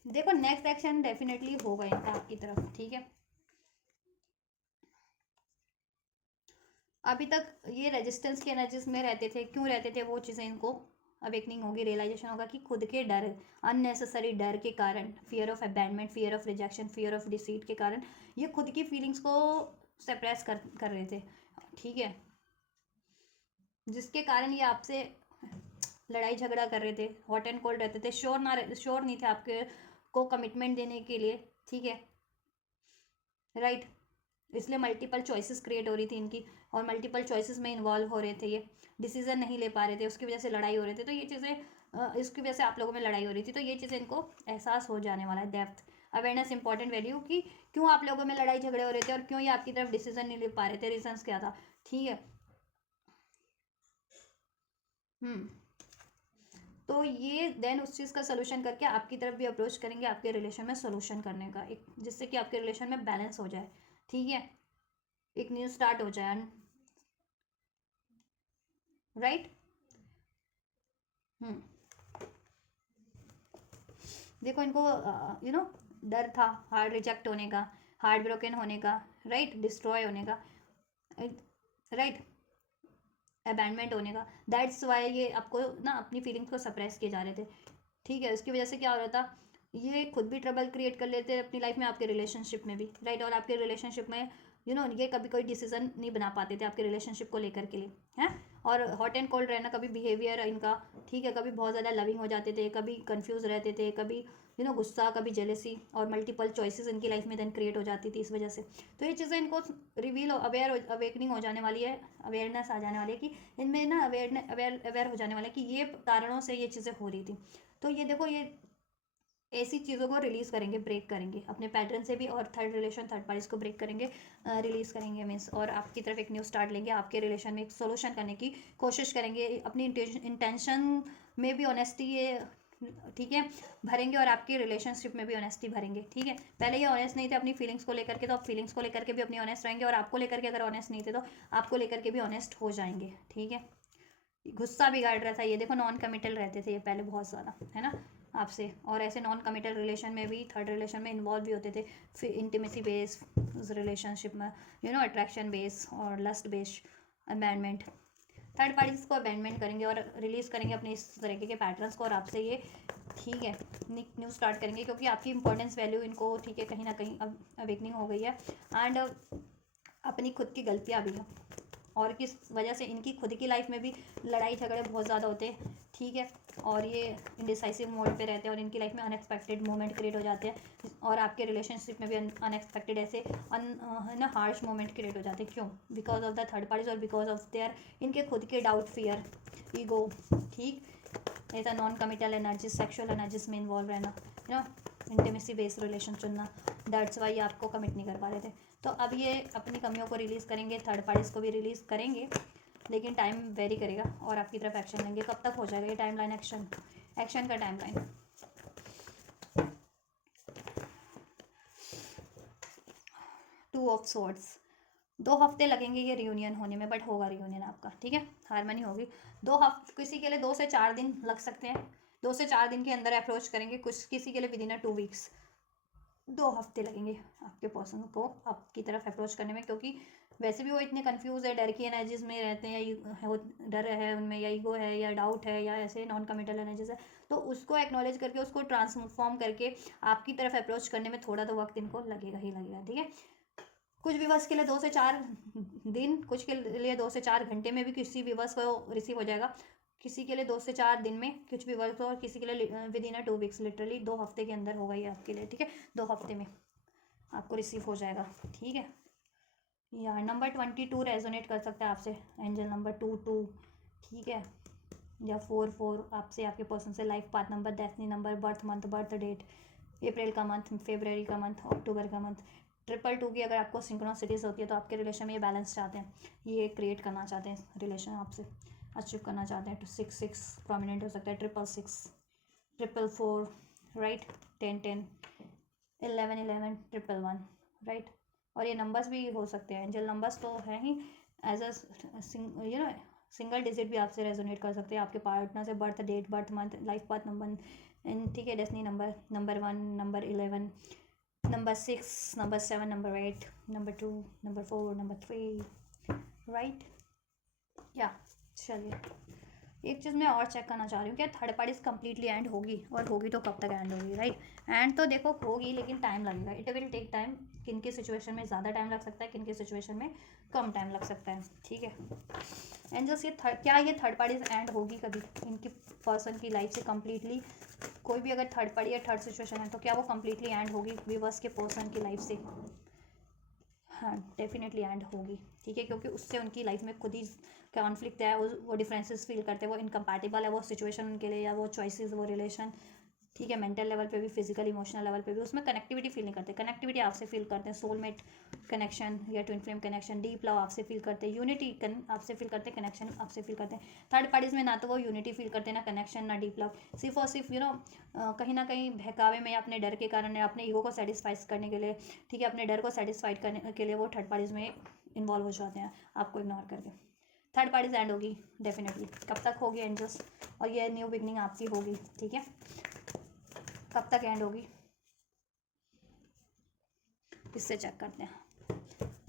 देखो नेक्स्ट एक्शन डेफिनेटली होगा इनका आपकी तरफ, ठीक है। अभी तक ये रेजिस्टेंस की एनर्जीज में रहते थे, क्यों रहते थे, वो चीज़ें इनको अवेकनिंग होगी, रियलाइजेशन होगा कि खुद के डर, अननेसेसरी डर के कारण, fear of abandonment, fear of rejection, fear of deceit के कारण ये खुद की फीलिंग्स को सप्रेस कर रहे थे, ठीक है, जिसके कारण ये आपसे लड़ाई झगड़ा कर रहे थे, हॉट एंड कोल्ड रहते थे, श्योर नहीं थे आपके को कमिटमेंट देने के लिए, ठीक है, राइट। इसलिए मल्टीपल चॉइसेस क्रिएट हो रही थी इनकी, और मल्टीपल चॉइसेस में इन्वॉल्व हो रहे थे, ये डिसीजन नहीं ले पा रहे थे, उसकी वजह से लड़ाई हो रही थी। तो ये चीज़ें इसकी वजह से आप लोगों में लड़ाई हो रही थी, तो ये चीज़ें इनको एहसास हो जाने वाला है। डेप्थ अवेयरनेस इंपॉर्टेंट वैल्यू कि क्यों आप लोगों में लड़ाई झगड़े हो रहे थे और क्यों ये आपकी तरफ डिसीजन नहीं ले पा रहे थे, रीजंस क्या था। ठीक है। तो ये देन उस चीज़ का सोल्यूशन करके आपकी तरफ भी अप्रोच करेंगे आपके रिलेशन में सोल्यूशन करने का, एक जिससे कि आपके रिलेशन में बैलेंस हो जाए। ठीक है, एक न्यू स्टार्ट हो जाए। राइट। देखो इनको डर था हार्ट रिजेक्ट होने का, हार्ट ब्रोकन होने का, राइट, डिस्ट्रॉय होने का, राइट, अबैंडमेंट होने का। दैट्स वाई ये आपको ना अपनी फीलिंग्स को सप्रेस किए जा रहे थे। ठीक है, उसकी वजह से क्या हो रहा था, ये खुद भी ट्रबल क्रिएट कर लेते हैं अपनी लाइफ में, आपके रिलेशनशिप में भी, राइट। और आपके रिलेशनशिप में ये कभी कोई डिसीजन नहीं बना पाते थे आपके रिलेशनशिप को लेकर के लिए, हैं। और हॉट एंड कोल्ड रहना, कभी बिहेवियर इनका, ठीक है, कभी बहुत ज़्यादा लविंग हो जाते थे, कभी कंफ्यूज रहते थे, कभी गुस्सा, कभी जेलेसी, और मल्टीपल चॉइसेस इनकी लाइफ में देन क्रिएट हो जाती थी इस वजह से। तो ये चीज़ें इनको रिवील अवेकनिंग हो जाने वाली है, अवेयरनेस आ जाने वाली है कि इनमें ना अवेयर हो जाने वाला है कि ये कारणों से ये चीज़ें हो रही थी। तो ये देखो, ये ऐसी चीज़ों को रिलीज़ करेंगे, ब्रेक करेंगे अपने पैटर्न से भी, और थर्ड पार्टीज को ब्रेक करेंगे, रिलीज़ करेंगे मीन्स, और आपकी तरफ एक न्यू स्टार्ट लेंगे, आपके रिलेशन में एक सोल्यूशन करने की कोशिश करेंगे, अपनी इंटेंशन में भी ऑनेस्टी ये, ठीक है, भरेंगे, और आपकी रिलेशनशिप में भी ऑनेस्टी भरेंगे। ठीक है, पहले ये ऑनेस्ट नहीं थे अपनी फीलिंग्स को लेकर के, तो आप फीलिंग्स को लेकर के भी अपनी ऑनेस्ट रहेंगे, और आपको लेकर के अगर ऑनेस्ट नहीं थे तो आपको लेकर के भी ऑनेस्ट हो जाएंगे। ठीक है, गुस्सा बिगाड़ रहा था ये, देखो नॉन कमिटल रहते थे ये पहले बहुत ज़्यादा, है ना, आपसे, और ऐसे नॉन कमिटल रिलेशन में भी, थर्ड रिलेशन में इन्वॉल्व भी होते थे, फिर इंटीमेसी बेस रिलेशनशिप में, अट्रैक्शन बेस और lust base abandonment, third parties को अबैंडमेंट करेंगे और रिलीज़ करेंगे अपने इस तरीके के पैटर्न्स को, और आपसे ये, ठीक है, न्यू स्टार्ट करेंगे, क्योंकि आपकी इंपॉर्टेंस वैल्यू इनको, ठीक है, कहीं ना कहीं अब अवेकनिंग हो गई है, एंड अपनी खुद की गलतियाँ भी हैं, और किस वजह से इनकी खुद की लाइफ में भी लड़ाई झगड़े बहुत ज़्यादा होते हैं। ठीक है, और ये इंडिसाइसिव मोड पे रहते हैं, और इनकी लाइफ में अनएक्सपेक्टेड मोमेंट क्रिएट हो जाते हैं, और आपके रिलेशनशिप में भी अनएक्सपेक्टेड ऐसे है ना हार्श मोमेंट क्रिएट हो जाते हैं। क्यों? Because of the third parties, और बिकॉज ऑफ देयर इनके खुद के डाउट, फियर, ईगो, ठीक, ऐसा non committal energies, sexual energies में इन्वॉल्व रहना, है ना, इंटीमेसी बेस्ड रिलेशन चुनना, दैट्स वाई आपको कमिट नहीं कर पा रहे थे। तो अब ये अपनी कमियों को रिलीज़ करेंगे, थर्ड पार्टीज़ को भी रिलीज़ करेंगे, लेकिन टाइम वेरी करेगा, और आपकी तरफ एक्शन लेंगे। कब तक हो जाएगा ये टाइमलाइन, एक्शन का टाइमलाइन? टू ऑफ स्वॉर्ड्स, 2 हफ्ते लगेंगे ये रियूनियन होने में, बट होगा रियूनियन आपका। ठीक है, हारमनी होगी। 2 हफ्ते, किसी के लिए 2 से 4 दिन लग सकते हैं, 2 से 4 दिन के अंदर अप्रोच करेंगे, कुछ किसी के लिए विदिन 2 वीक्स, 2 हफ्ते लगेंगे आपके पर्सन को आपकी तरफ अप्रोच करने में, क्योंकि वैसे भी वो इतने कंफ्यूज है, डर की एनर्जीज में रहते हैं, या वो डर है उनमें, या ईगो है, या डाउट है, या ऐसे नॉन कमिटल एनर्जीज है। तो उसको एक्नॉलेज करके, उसको ट्रांसफॉर्म करके आपकी तरफ अप्रोच करने में थोड़ा तो वक्त इनको लगेगा ही लगेगा। ठीक है, कुछ व्यूवर्स के लिए 2 से 4 दिन, कुछ के लिए 2 से 4 घंटे में भी किसी व्यूवर्स को रिसीव हो जाएगा, किसी के लिए 2 से 4 दिन में कुछ व्यूवर्स को, और किसी के लिए विदिन 2 वीक्स, लिटरली 2 हफ्ते के अंदर होगा ये आपके लिए। ठीक है, 2 हफ्ते में आपको रिसीव हो जाएगा। ठीक है, यार नंबर 22 रेजोनेट कर सकता है आपसे, एंजल नंबर 22, ठीक है, या 44 आपसे, आपके पर्सन से, life path number, destiny number, birth month, birth date, April का मंथ, फरवरी का मंथ, अक्टूबर का मंथ, 222 की अगर आपको सिंक्रोनिसिटीज होती है तो आपके रिलेशन में ये बैलेंस चाहते हैं, ये क्रिएट करना चाहते हैं, रिलेशन आपसे अचीव करना चाहते हैं। 6 प्रोमिनेंट हो सकता है, 666, 444, राइट, 1010, 1111, 111, राइट। और ये नंबर्स भी हो सकते हैं, एंजल नंबर्स तो हैं ही, एज अ सिंगल डिजिट भी आपसे रेजोनेट कर सकते हैं, आपके पार्टनर से, birth date, birth month, life path number, ठीक है, destiny number, number 1, number 11, number 6, number 7, number 8, number 2, number 4, number 3, right. या चलिए, एक चीज़ मैं और चेक करना चाह रही हूँ, क्या थर्ड पार्टी कम्प्लीटली एंड होगी, और होगी तो कब तक एंड होगी, राइट। एंड तो देखो होगी, लेकिन टाइम लगेगा, इट विल टेक टाइम, किन की सिचुएशन में ज़्यादा टाइम लग सकता है, किन की सिचुएशन में कम टाइम लग सकता है। ठीक है, एंजल्स, क्या ये थर्ड पार्टीज एंड होगी कभी इनकी पर्सन की लाइफ से कम्प्लीटली? कोई भी अगर थर्ड पार्टी या थर्ड सिचुएशन है तो क्या वो कम्प्लीटली एंड होगी व्यूवर्स के पर्सन की लाइफ से? हाँ डेफिनेटली एंड होगी, ठीक है, क्योंकि उससे उनकी लाइफ में खुद ही कॉन्फ्लिक्ट है, वो डिफरेंसेस फील करते हैं, वो इनकम्पैटिबल है वो सिचुएशन उनके लिए, या वो चॉइसेस, वो रिलेशन, ठीक है, मेंटल लेवल पे भी, फिजिकल इमोशनल लेवल पे भी, उसमें कनेक्टिविटी फील नहीं करते। कनेक्टिविटी आपसे फील करते हैं, सोलमेट कनेक्शन या twin flame connection, deep love आपसे फील करते हैं, यूनिटी आपसे फील करते हैं, कनेक्शन आपसे फील करते हैं। थर्ड पार्टीज में ना तो वो यूनिटी फील करते हैं, ना कनेक्शन, ना डीप लव, सिर्फ और सिर्फ कहीं ना कहीं बहकावे में, अपने डर के कारण, या अपने ईगो को सेटिस्फाइज करने के लिए, ठीक है, अपने डर को सेटिस्फाइड करने के लिए वो थर्ड पार्टीज में इन्वॉल्व हो जाते हैं आपको इग्नोर करके। थर्ड पार्टीज एंड होगी डेफिनेटली, कब तक होगी एंजल्स, और ये न्यू बिगनिंग आपकी होगी, ठीक है, कब तक एंड होगी इससे चेक करते हैं।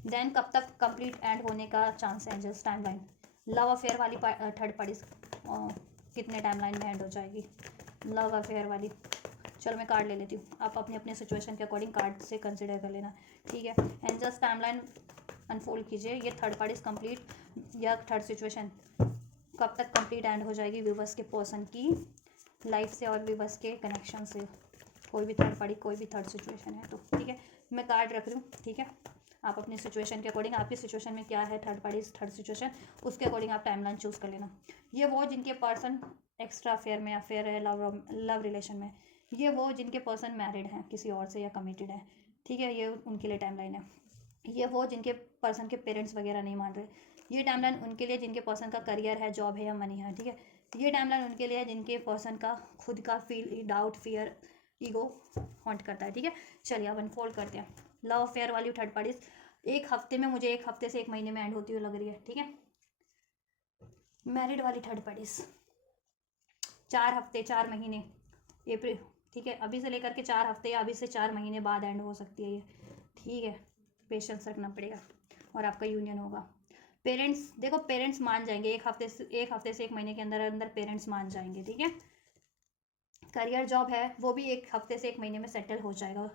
देन कब तक कंप्लीट एंड होने का चांस है एंजल्स, टाइमलाइन, लव अफेयर वाली थर्ड पार्टी कितने टाइमलाइन में एंड हो जाएगी लव अफेयर वाली। चलो मैं कार्ड ले लेती हूँ, आप अपने अपने सिचुएशन के अकॉर्डिंग कार्ड से कंसिडर कर लेना, ठीक है। एंजल्स टाइमलाइन अनफोल्ड कीजिए, ये थर्ड पार्टी कंप्लीट या थर्ड सिचुएशन कब तक कंप्लीट एंड हो जाएगी व्यूवर्स के पर्सन की लाइफ से, और व्यूवर्स के कनेक्शन से, कोई भी थर्ड पार्टी, कोई भी थर्ड सिचुएशन है तो, ठीक है। मैं कार्ड रख रही हूँ, ठीक है, आप अपनी सिचुएशन के अकॉर्डिंग, आपकी सिचुएशन में क्या है थर्ड पार्टी थर्ड सिचुएशन, उसके अकॉर्डिंग आप टाइमलाइन चूज कर लेना। ये वो जिनके पर्सन एक्स्ट्रा अफेयर में, अफेयर है, लव रिलेशन में, ये वो जिनके पर्सन मैरिड हैं किसी और से या कमिटेड है, ठीक है, ये उनके लिए टाइमलाइन है। ये वो जिनके पर्सन के पेरेंट्स वगैरह नहीं मान रहे, ये टाइमलाइन उनके लिए जिनके पर्सन का करियर है, जॉब है या मनी है, ठीक है। ये टाइमलाइन उनके लिए जिनके पर्सन का खुद का feel, doubt, fear, ego haunt करता है, ठीक है। चलिए अब अनफोल्ड करते हैं। लव अफेयर वाली थर्ड पार्टीज एक हफ्ते में, मुझे एक हफ्ते से एक महीने में एंड होती हुई लग रही है, ठीक है। मैरिड वाली थर्ड पार्टीज 4 हफ्ते 4 महीने, अप्रैल, ठीक है, अभी से लेकर के 4 हफ्ते या अभी से 4 महीने बाद एंड हो सकती है ये, ठीक है। पेशेंस रखना पड़ेगा और आपका यूनियन होगा। पेरेंट्स देखो, पेरेंट्स मान जाएंगे एक हफ्ते से एक महीने के अंदर अंदर पेरेंट्स मान जाएंगे, ठीक है। करियर जॉब है वो भी एक हफ्ते से एक महीने में सेटल हो जाएगा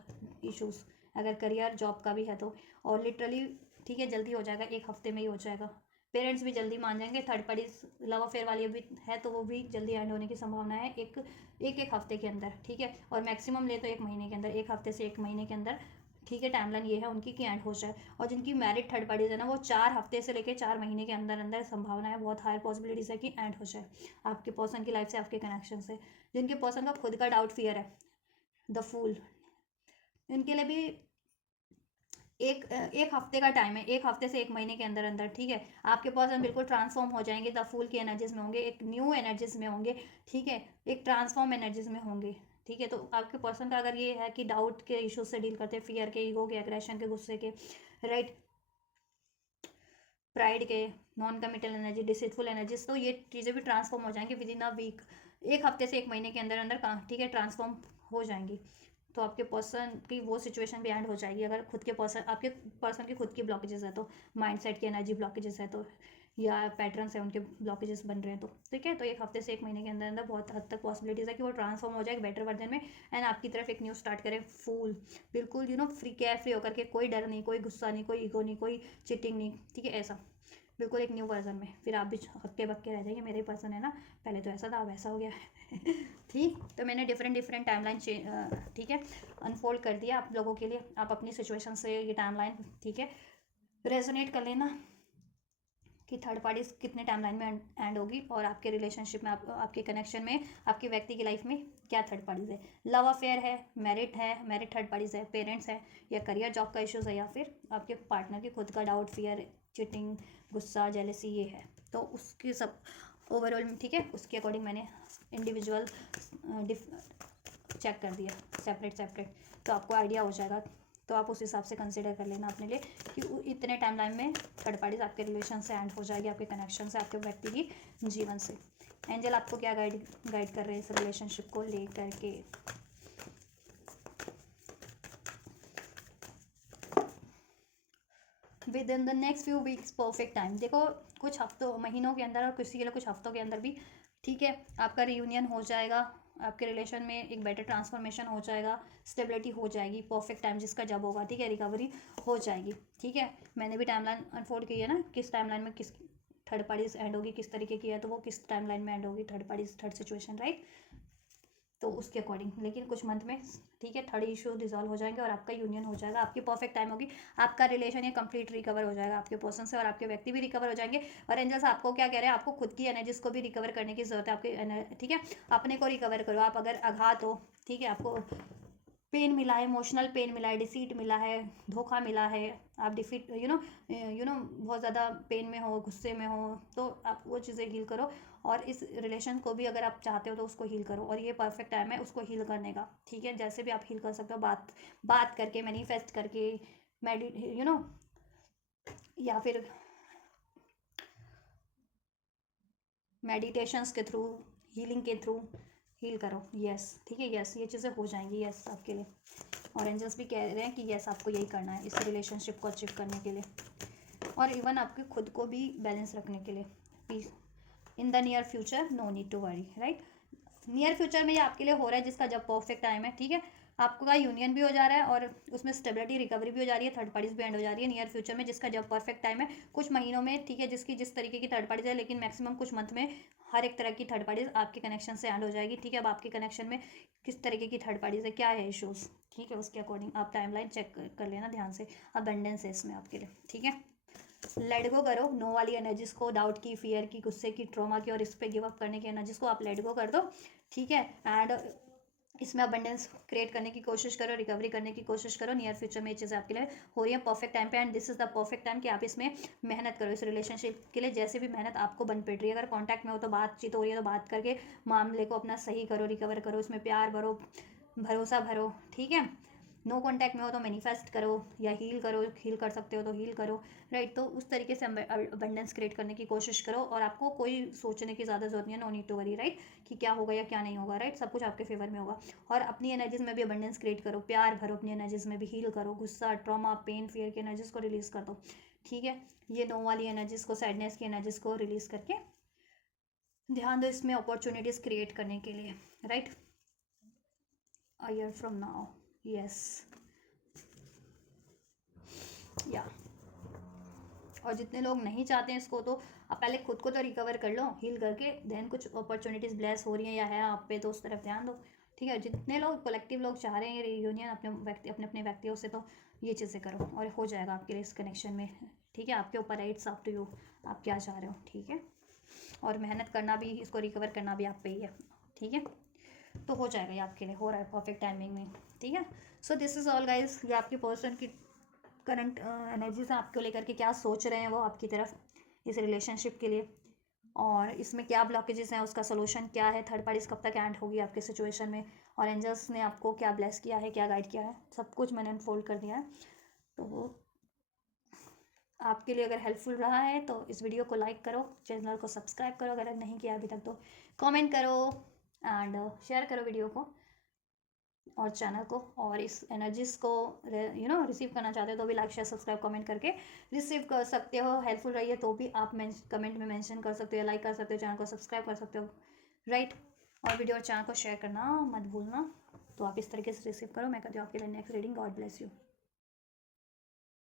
इश्यूज, अगर करियर जॉब का भी है तो, और लिटरली, ठीक है, जल्दी हो जाएगा, एक हफ्ते में ही हो जाएगा। पेरेंट्स भी जल्दी मान जाएंगे। थर्ड पार्टी लव अफेयर वाली भी है तो वो भी जल्दी एंड होने की संभावना है एक हफ्ते के अंदर, ठीक है, और मैक्सिमम ले तो एक महीने के अंदर, एक हफ्ते से एक महीने के अंदर, ठीक है। टाइमलाइन ये है उनकी कि एंड हो जाए। और जिनकी मैरिड थर्ड पार्टीज है ना, वो 4 हफ्ते से लेकर 4 महीने के अंदर अंदर संभावना है, बहुत हाई पॉसिबिलिटीज है कि एंड हो जाए आपके पर्सन की लाइफ से, आपके कनेक्शन से। जिनके पर्सन का खुद का डाउट फियर है, द फूल, इनके लिए भी एक हफ्ते का टाइम है, एक हफ्ते से एक महीने के अंदर अंदर, ठीक है। आपके पर्सन बिल्कुल ट्रांसफॉर्म हो जाएंगे, द फूल की एनर्जीज में होंगे, एक न्यू एनर्जीज में होंगे, ठीक है, एक ट्रांसफॉर्म एनर्जीज में होंगे, ठीक है। तो आपके पर्सन का अगर ये है कि डाउट के इश्यूज से डील करते हैं, फियर के, ईगो के, एग्रेशन के, गुस्से के, राइट, प्राइड के, non committal energy, deceitful energies, तो ये चीज़ें भी ट्रांसफॉर्म हो जाएंगी विद इन अ वीक, एक हफ्ते से एक महीने के अंदर अंदर, ठीक है, ट्रांसफॉर्म हो जाएंगी। तो आपके पर्सन की वो सिचुएशन भी एंड हो जाएगी, अगर खुद के पर्सन, आपके पर्सन की खुद की ब्लॉकेजेस है तो, माइंडसेट की एनर्जी ब्लॉकेजेस है तो, या पैटर्न्स है उनके ब्लॉकेजेस बन रहे हैं तो, ठीक है। तो एक हफ्ते से एक महीने के अंदर अंदर बहुत हद तक पॉसिबिलिटीज़ है कि वो ट्रांसफॉर्म हो जाए बेटर वर्जन में, एंड आपकी तरफ एक न्यू स्टार्ट करें फूल, बिल्कुल फ्री, केयर फ्री होकर के, कोई डर नहीं, कोई गुस्सा नहीं, कोई ईगो नहीं, कोई चिटिंग नहीं, ठीक है, ऐसा बिल्कुल एक न्यू वर्जन में। फिर आप भी हक्के बक्के रह जाएंगे, मेरे ही पर्सन है ना, पहले तो ऐसा था अब ऐसा हो गया है ठीक। तो मैंने डिफरेंट टाइमलाइन ठीक है अनफोल्ड कर दिया आप लोगों के लिए। आप अपनी सिचुएशन से ये टाइमलाइन, ठीक है, रेजोनेट कर लेना कि थर्ड पार्टी कितने टाइमलाइन में एंड होगी, और आपके रिलेशनशिप में, आपके कनेक्शन में, आपके व्यक्ति की लाइफ में क्या थर्ड पार्टीज है, लव अफेयर है, मैरिड थर्ड पार्टीज है, पेरेंट्स है, या करियर जॉब का इश्यूज है, या फिर आपके पार्टनर की खुद का डाउट, फियर, चिटिंग, गुस्सा, जेलसी, ये है। तो उसकी सब ओवरऑल, ठीक है, उसके अकॉर्डिंग मैंने इंडिविजुअल चेक कर दिया सेपरेट, तो आपको आइडिया हो जाएगा। तो आप उस हिसाब से कंसिडर कर लेना अपने लिए कि इतने टाइमलाइन में थर्ड पार्टीज आपके रिलेशन से एंड हो जाएगी, आपके कनेक्शन से, आपके व्यक्ति की जीवन से। एंजल आपको क्या गाइड कर रहे हैं इस रिलेशनशिप को लेकर के। With in the next few weeks perfect time, देखो कुछ हफ्तों महीनों के अंदर, और किसी के लिए कुछ हफ्तों के अंदर भी, ठीक है, आपका रियूनियन हो जाएगा, आपके रिलेशन में एक बेटर ट्रांसफॉर्मेशन हो जाएगा, स्टेबिलिटी हो जाएगी, परफेक्ट टाइम जिसका जब होगा, ठीक है, रिकवरी हो जाएगी, ठीक है। मैंने भी टाइमलाइन अनफोल्ड की है ना, किस टाइमलाइन में किस थर्ड पार्टीज एंड होगी, किस तरीके की है, तो वो किस टाइमलाइन में एंड होगी third parties third situation, right. तो उसके अकॉर्डिंग, लेकिन कुछ मंथ में, ठीक है, थर्ड इशू डिजॉल्व हो जाएंगे और आपका यूनियन हो जाएगा, आपकी परफेक्ट टाइम होगी, आपका रिलेशन ये कंप्लीट रिकवर हो जाएगा आपके पर्सन से, और आपके व्यक्ति भी रिकवर हो जाएंगे। और एंजल्स आपको क्या कह रहे हैं, आपको खुद की एनर्जीज को भी रिकवर करने की जरूरत है आपके, ठीक है, अपने को रिकवर करो। आप अगर आघात हो, ठीक है, आपको पेन मिला है, इमोशनल पेन मिला है, डिसीट मिला है, धोखा मिला है, आप डिफीट बहुत ज़्यादा पेन में हो, गुस्से में हो, तो आप वो चीज़ें हील करो। और इस रिलेशन को भी अगर आप चाहते हो तो उसको हील करो, और ये परफेक्ट टाइम है उसको हील करने का, ठीक है। जैसे भी आप हील कर सकते हो, बात करके, मैनिफेस्ट करके, या फिर मेडिटेशंस के थ्रू, हीलिंग के थ्रू हील करो। यस, ठीक है, यस, ये चीज़ें हो जाएंगी, यस, आपके लिए। और एंजल्स भी कह रहे हैं कि यस, आपको यही करना है इस रिलेशनशिप को अचीव करने के लिए, और इवन आपके खुद को भी बैलेंस रखने के लिए। Peace in the near future, no need to worry, right. Near future में ये आपके लिए हो रहा है जिसका जब परफेक्ट टाइम है, ठीक है, आपका यूनियन भी हो जा रहा है और उसमें स्टेबिलिटी रिकवरी भी हो जा रही है, थर्ड पार्टीज भी एंड हो जा रही है नियर फ्यूचर में, जिसका जब परफेक्ट टाइम है कुछ महीनों में, ठीक है, जिसकी जिस तरीके की थर्ड पार्टीज है, लेकिन मैक्सिमम कुछ मंथ में हर एक तरह की थर्ड पार्टीज आपके कनेक्शन से एंड हो जाएगी, ठीक है। अब आपके कनेक्शन में किस तरीके की थर्ड पार्टीज है, क्या है इशूज़, ठीक है, उसके अकॉर्डिंग आप टाइमलाइन चेक कर लेना ध्यान से। अबंडेंस है इसमें आपके लिए, ठीक है। लेट गो करो नो वाली एनर्जीज को, डाउट की, फियर की, गुस्से की, ट्रॉमा की, और इस पे गिव अप करने की एनर्जीज को आप लेट गो कर दो, ठीक है। एंड इसमें अबंडेंस क्रिएट करने की कोशिश करो, रिकवरी करने की कोशिश करो। नियर फ्यूचर में ये चीज़ें आपके लिए हो रही है परफेक्ट टाइम पे, and this is the perfect time कि आप इसमें मेहनत करो, इस रिलेशनशिप के लिए जैसे भी मेहनत आपको बन पड़ रही है। अगर कॉन्टैक्ट में हो तो बातचीत हो रही है तो बात करके मामले को अपना सही करो, रिकवर करो, इसमें प्यार भरो, भरोसा भरो, ठीक है। नो कॉन्टैक्ट में हो तो मैनिफेस्ट करो या हील करो, हील कर सकते हो तो हील करो, राइट। तो उस तरीके से अबंडेंस क्रिएट करने की कोशिश करो, और आपको कोई सोचने की ज़्यादा जरूरत नहीं है, no need to worry, right, कि क्या होगा या क्या नहीं होगा, राइट, सब कुछ आपके फेवर में होगा। और अपनी एनर्जीज में भी अबंडेंस क्रिएट करो, प्यार भरो अपनी एनर्जीज में भी, हील करो, गुस्सा, ट्रॉमा, पेन, फियर की एनर्जीज को रिलीज कर दो, ठीक है। ये नो वाली एनर्जीज को, सैडनेस की एनर्जीज को रिलीज करके ध्यान दो इसमें अपॉर्चुनिटीज क्रिएट करने के लिए, right. A year from now, yes, या। और जितने लोग नहीं चाहते हैं इसको, तो आप पहले खुद को तो रिकवर कर लो हील करके, देन कुछ अपॉर्चुनिटीज़ ब्लेस हो रही हैं या है आप पे तो उस तरफ ध्यान दो, ठीक है। जितने लोग कलेक्टिव लोग चाह रहे हैं रियूनियन अपने अपने व्यक्तियों से, तो ये चीज़ें करो और हो जाएगा आपके लिए इस कनेक्शन में, ठीक है। आपके ऊपर है, इट्स अप टू यू, आप क्या चाह रहे हो, ठीक है। और मेहनत करना भी, इसको रिकवर करना भी आप पे ही है, ठीक है। तो हो जाएगा, ये आपके लिए हो रहा है परफेक्ट टाइमिंग में, ठीक है। So this is all guys, ये आपकी पर्सन की करंट एनर्जीज आपको लेकर के क्या सोच रहे हैं वो आपकी तरफ इस रिलेशनशिप के लिए, और इसमें क्या ब्लॉकेजेस हैं, उसका सोल्यूशन क्या है, थर्ड पार्टीज कब तक एंड होगी आपके सिचुएशन में, और एंजल्स ने आपको क्या ब्लेस किया है, क्या गाइड किया है, सब कुछ मैंने अनफोल्ड कर दिया है। तो वो आपके लिए अगर हेल्पफुल रहा है तो इस वीडियो को लाइक करो, चैनल को सब्सक्राइब करो अगर नहीं किया अभी तक तो, कमेंट करो एंड शेयर करो वीडियो को और चैनल को, और इस एनर्जीज को रिसीव करना चाहते हो तो भी लाइक शेयर सब्सक्राइब कमेंट करके रिसीव कर सकते हो। हेल्पफुल रही है तो भी आप कमेंट में मेंशन कर सकते हो या लाइक कर सकते हो, चैनल को सब्सक्राइब कर सकते हो, राइट। और वीडियो और चैनल को शेयर करना मत भूलना। तो आप इस तरीके से रिसीव करो। मैं करती हूँ आपके लिए next reading. God bless you.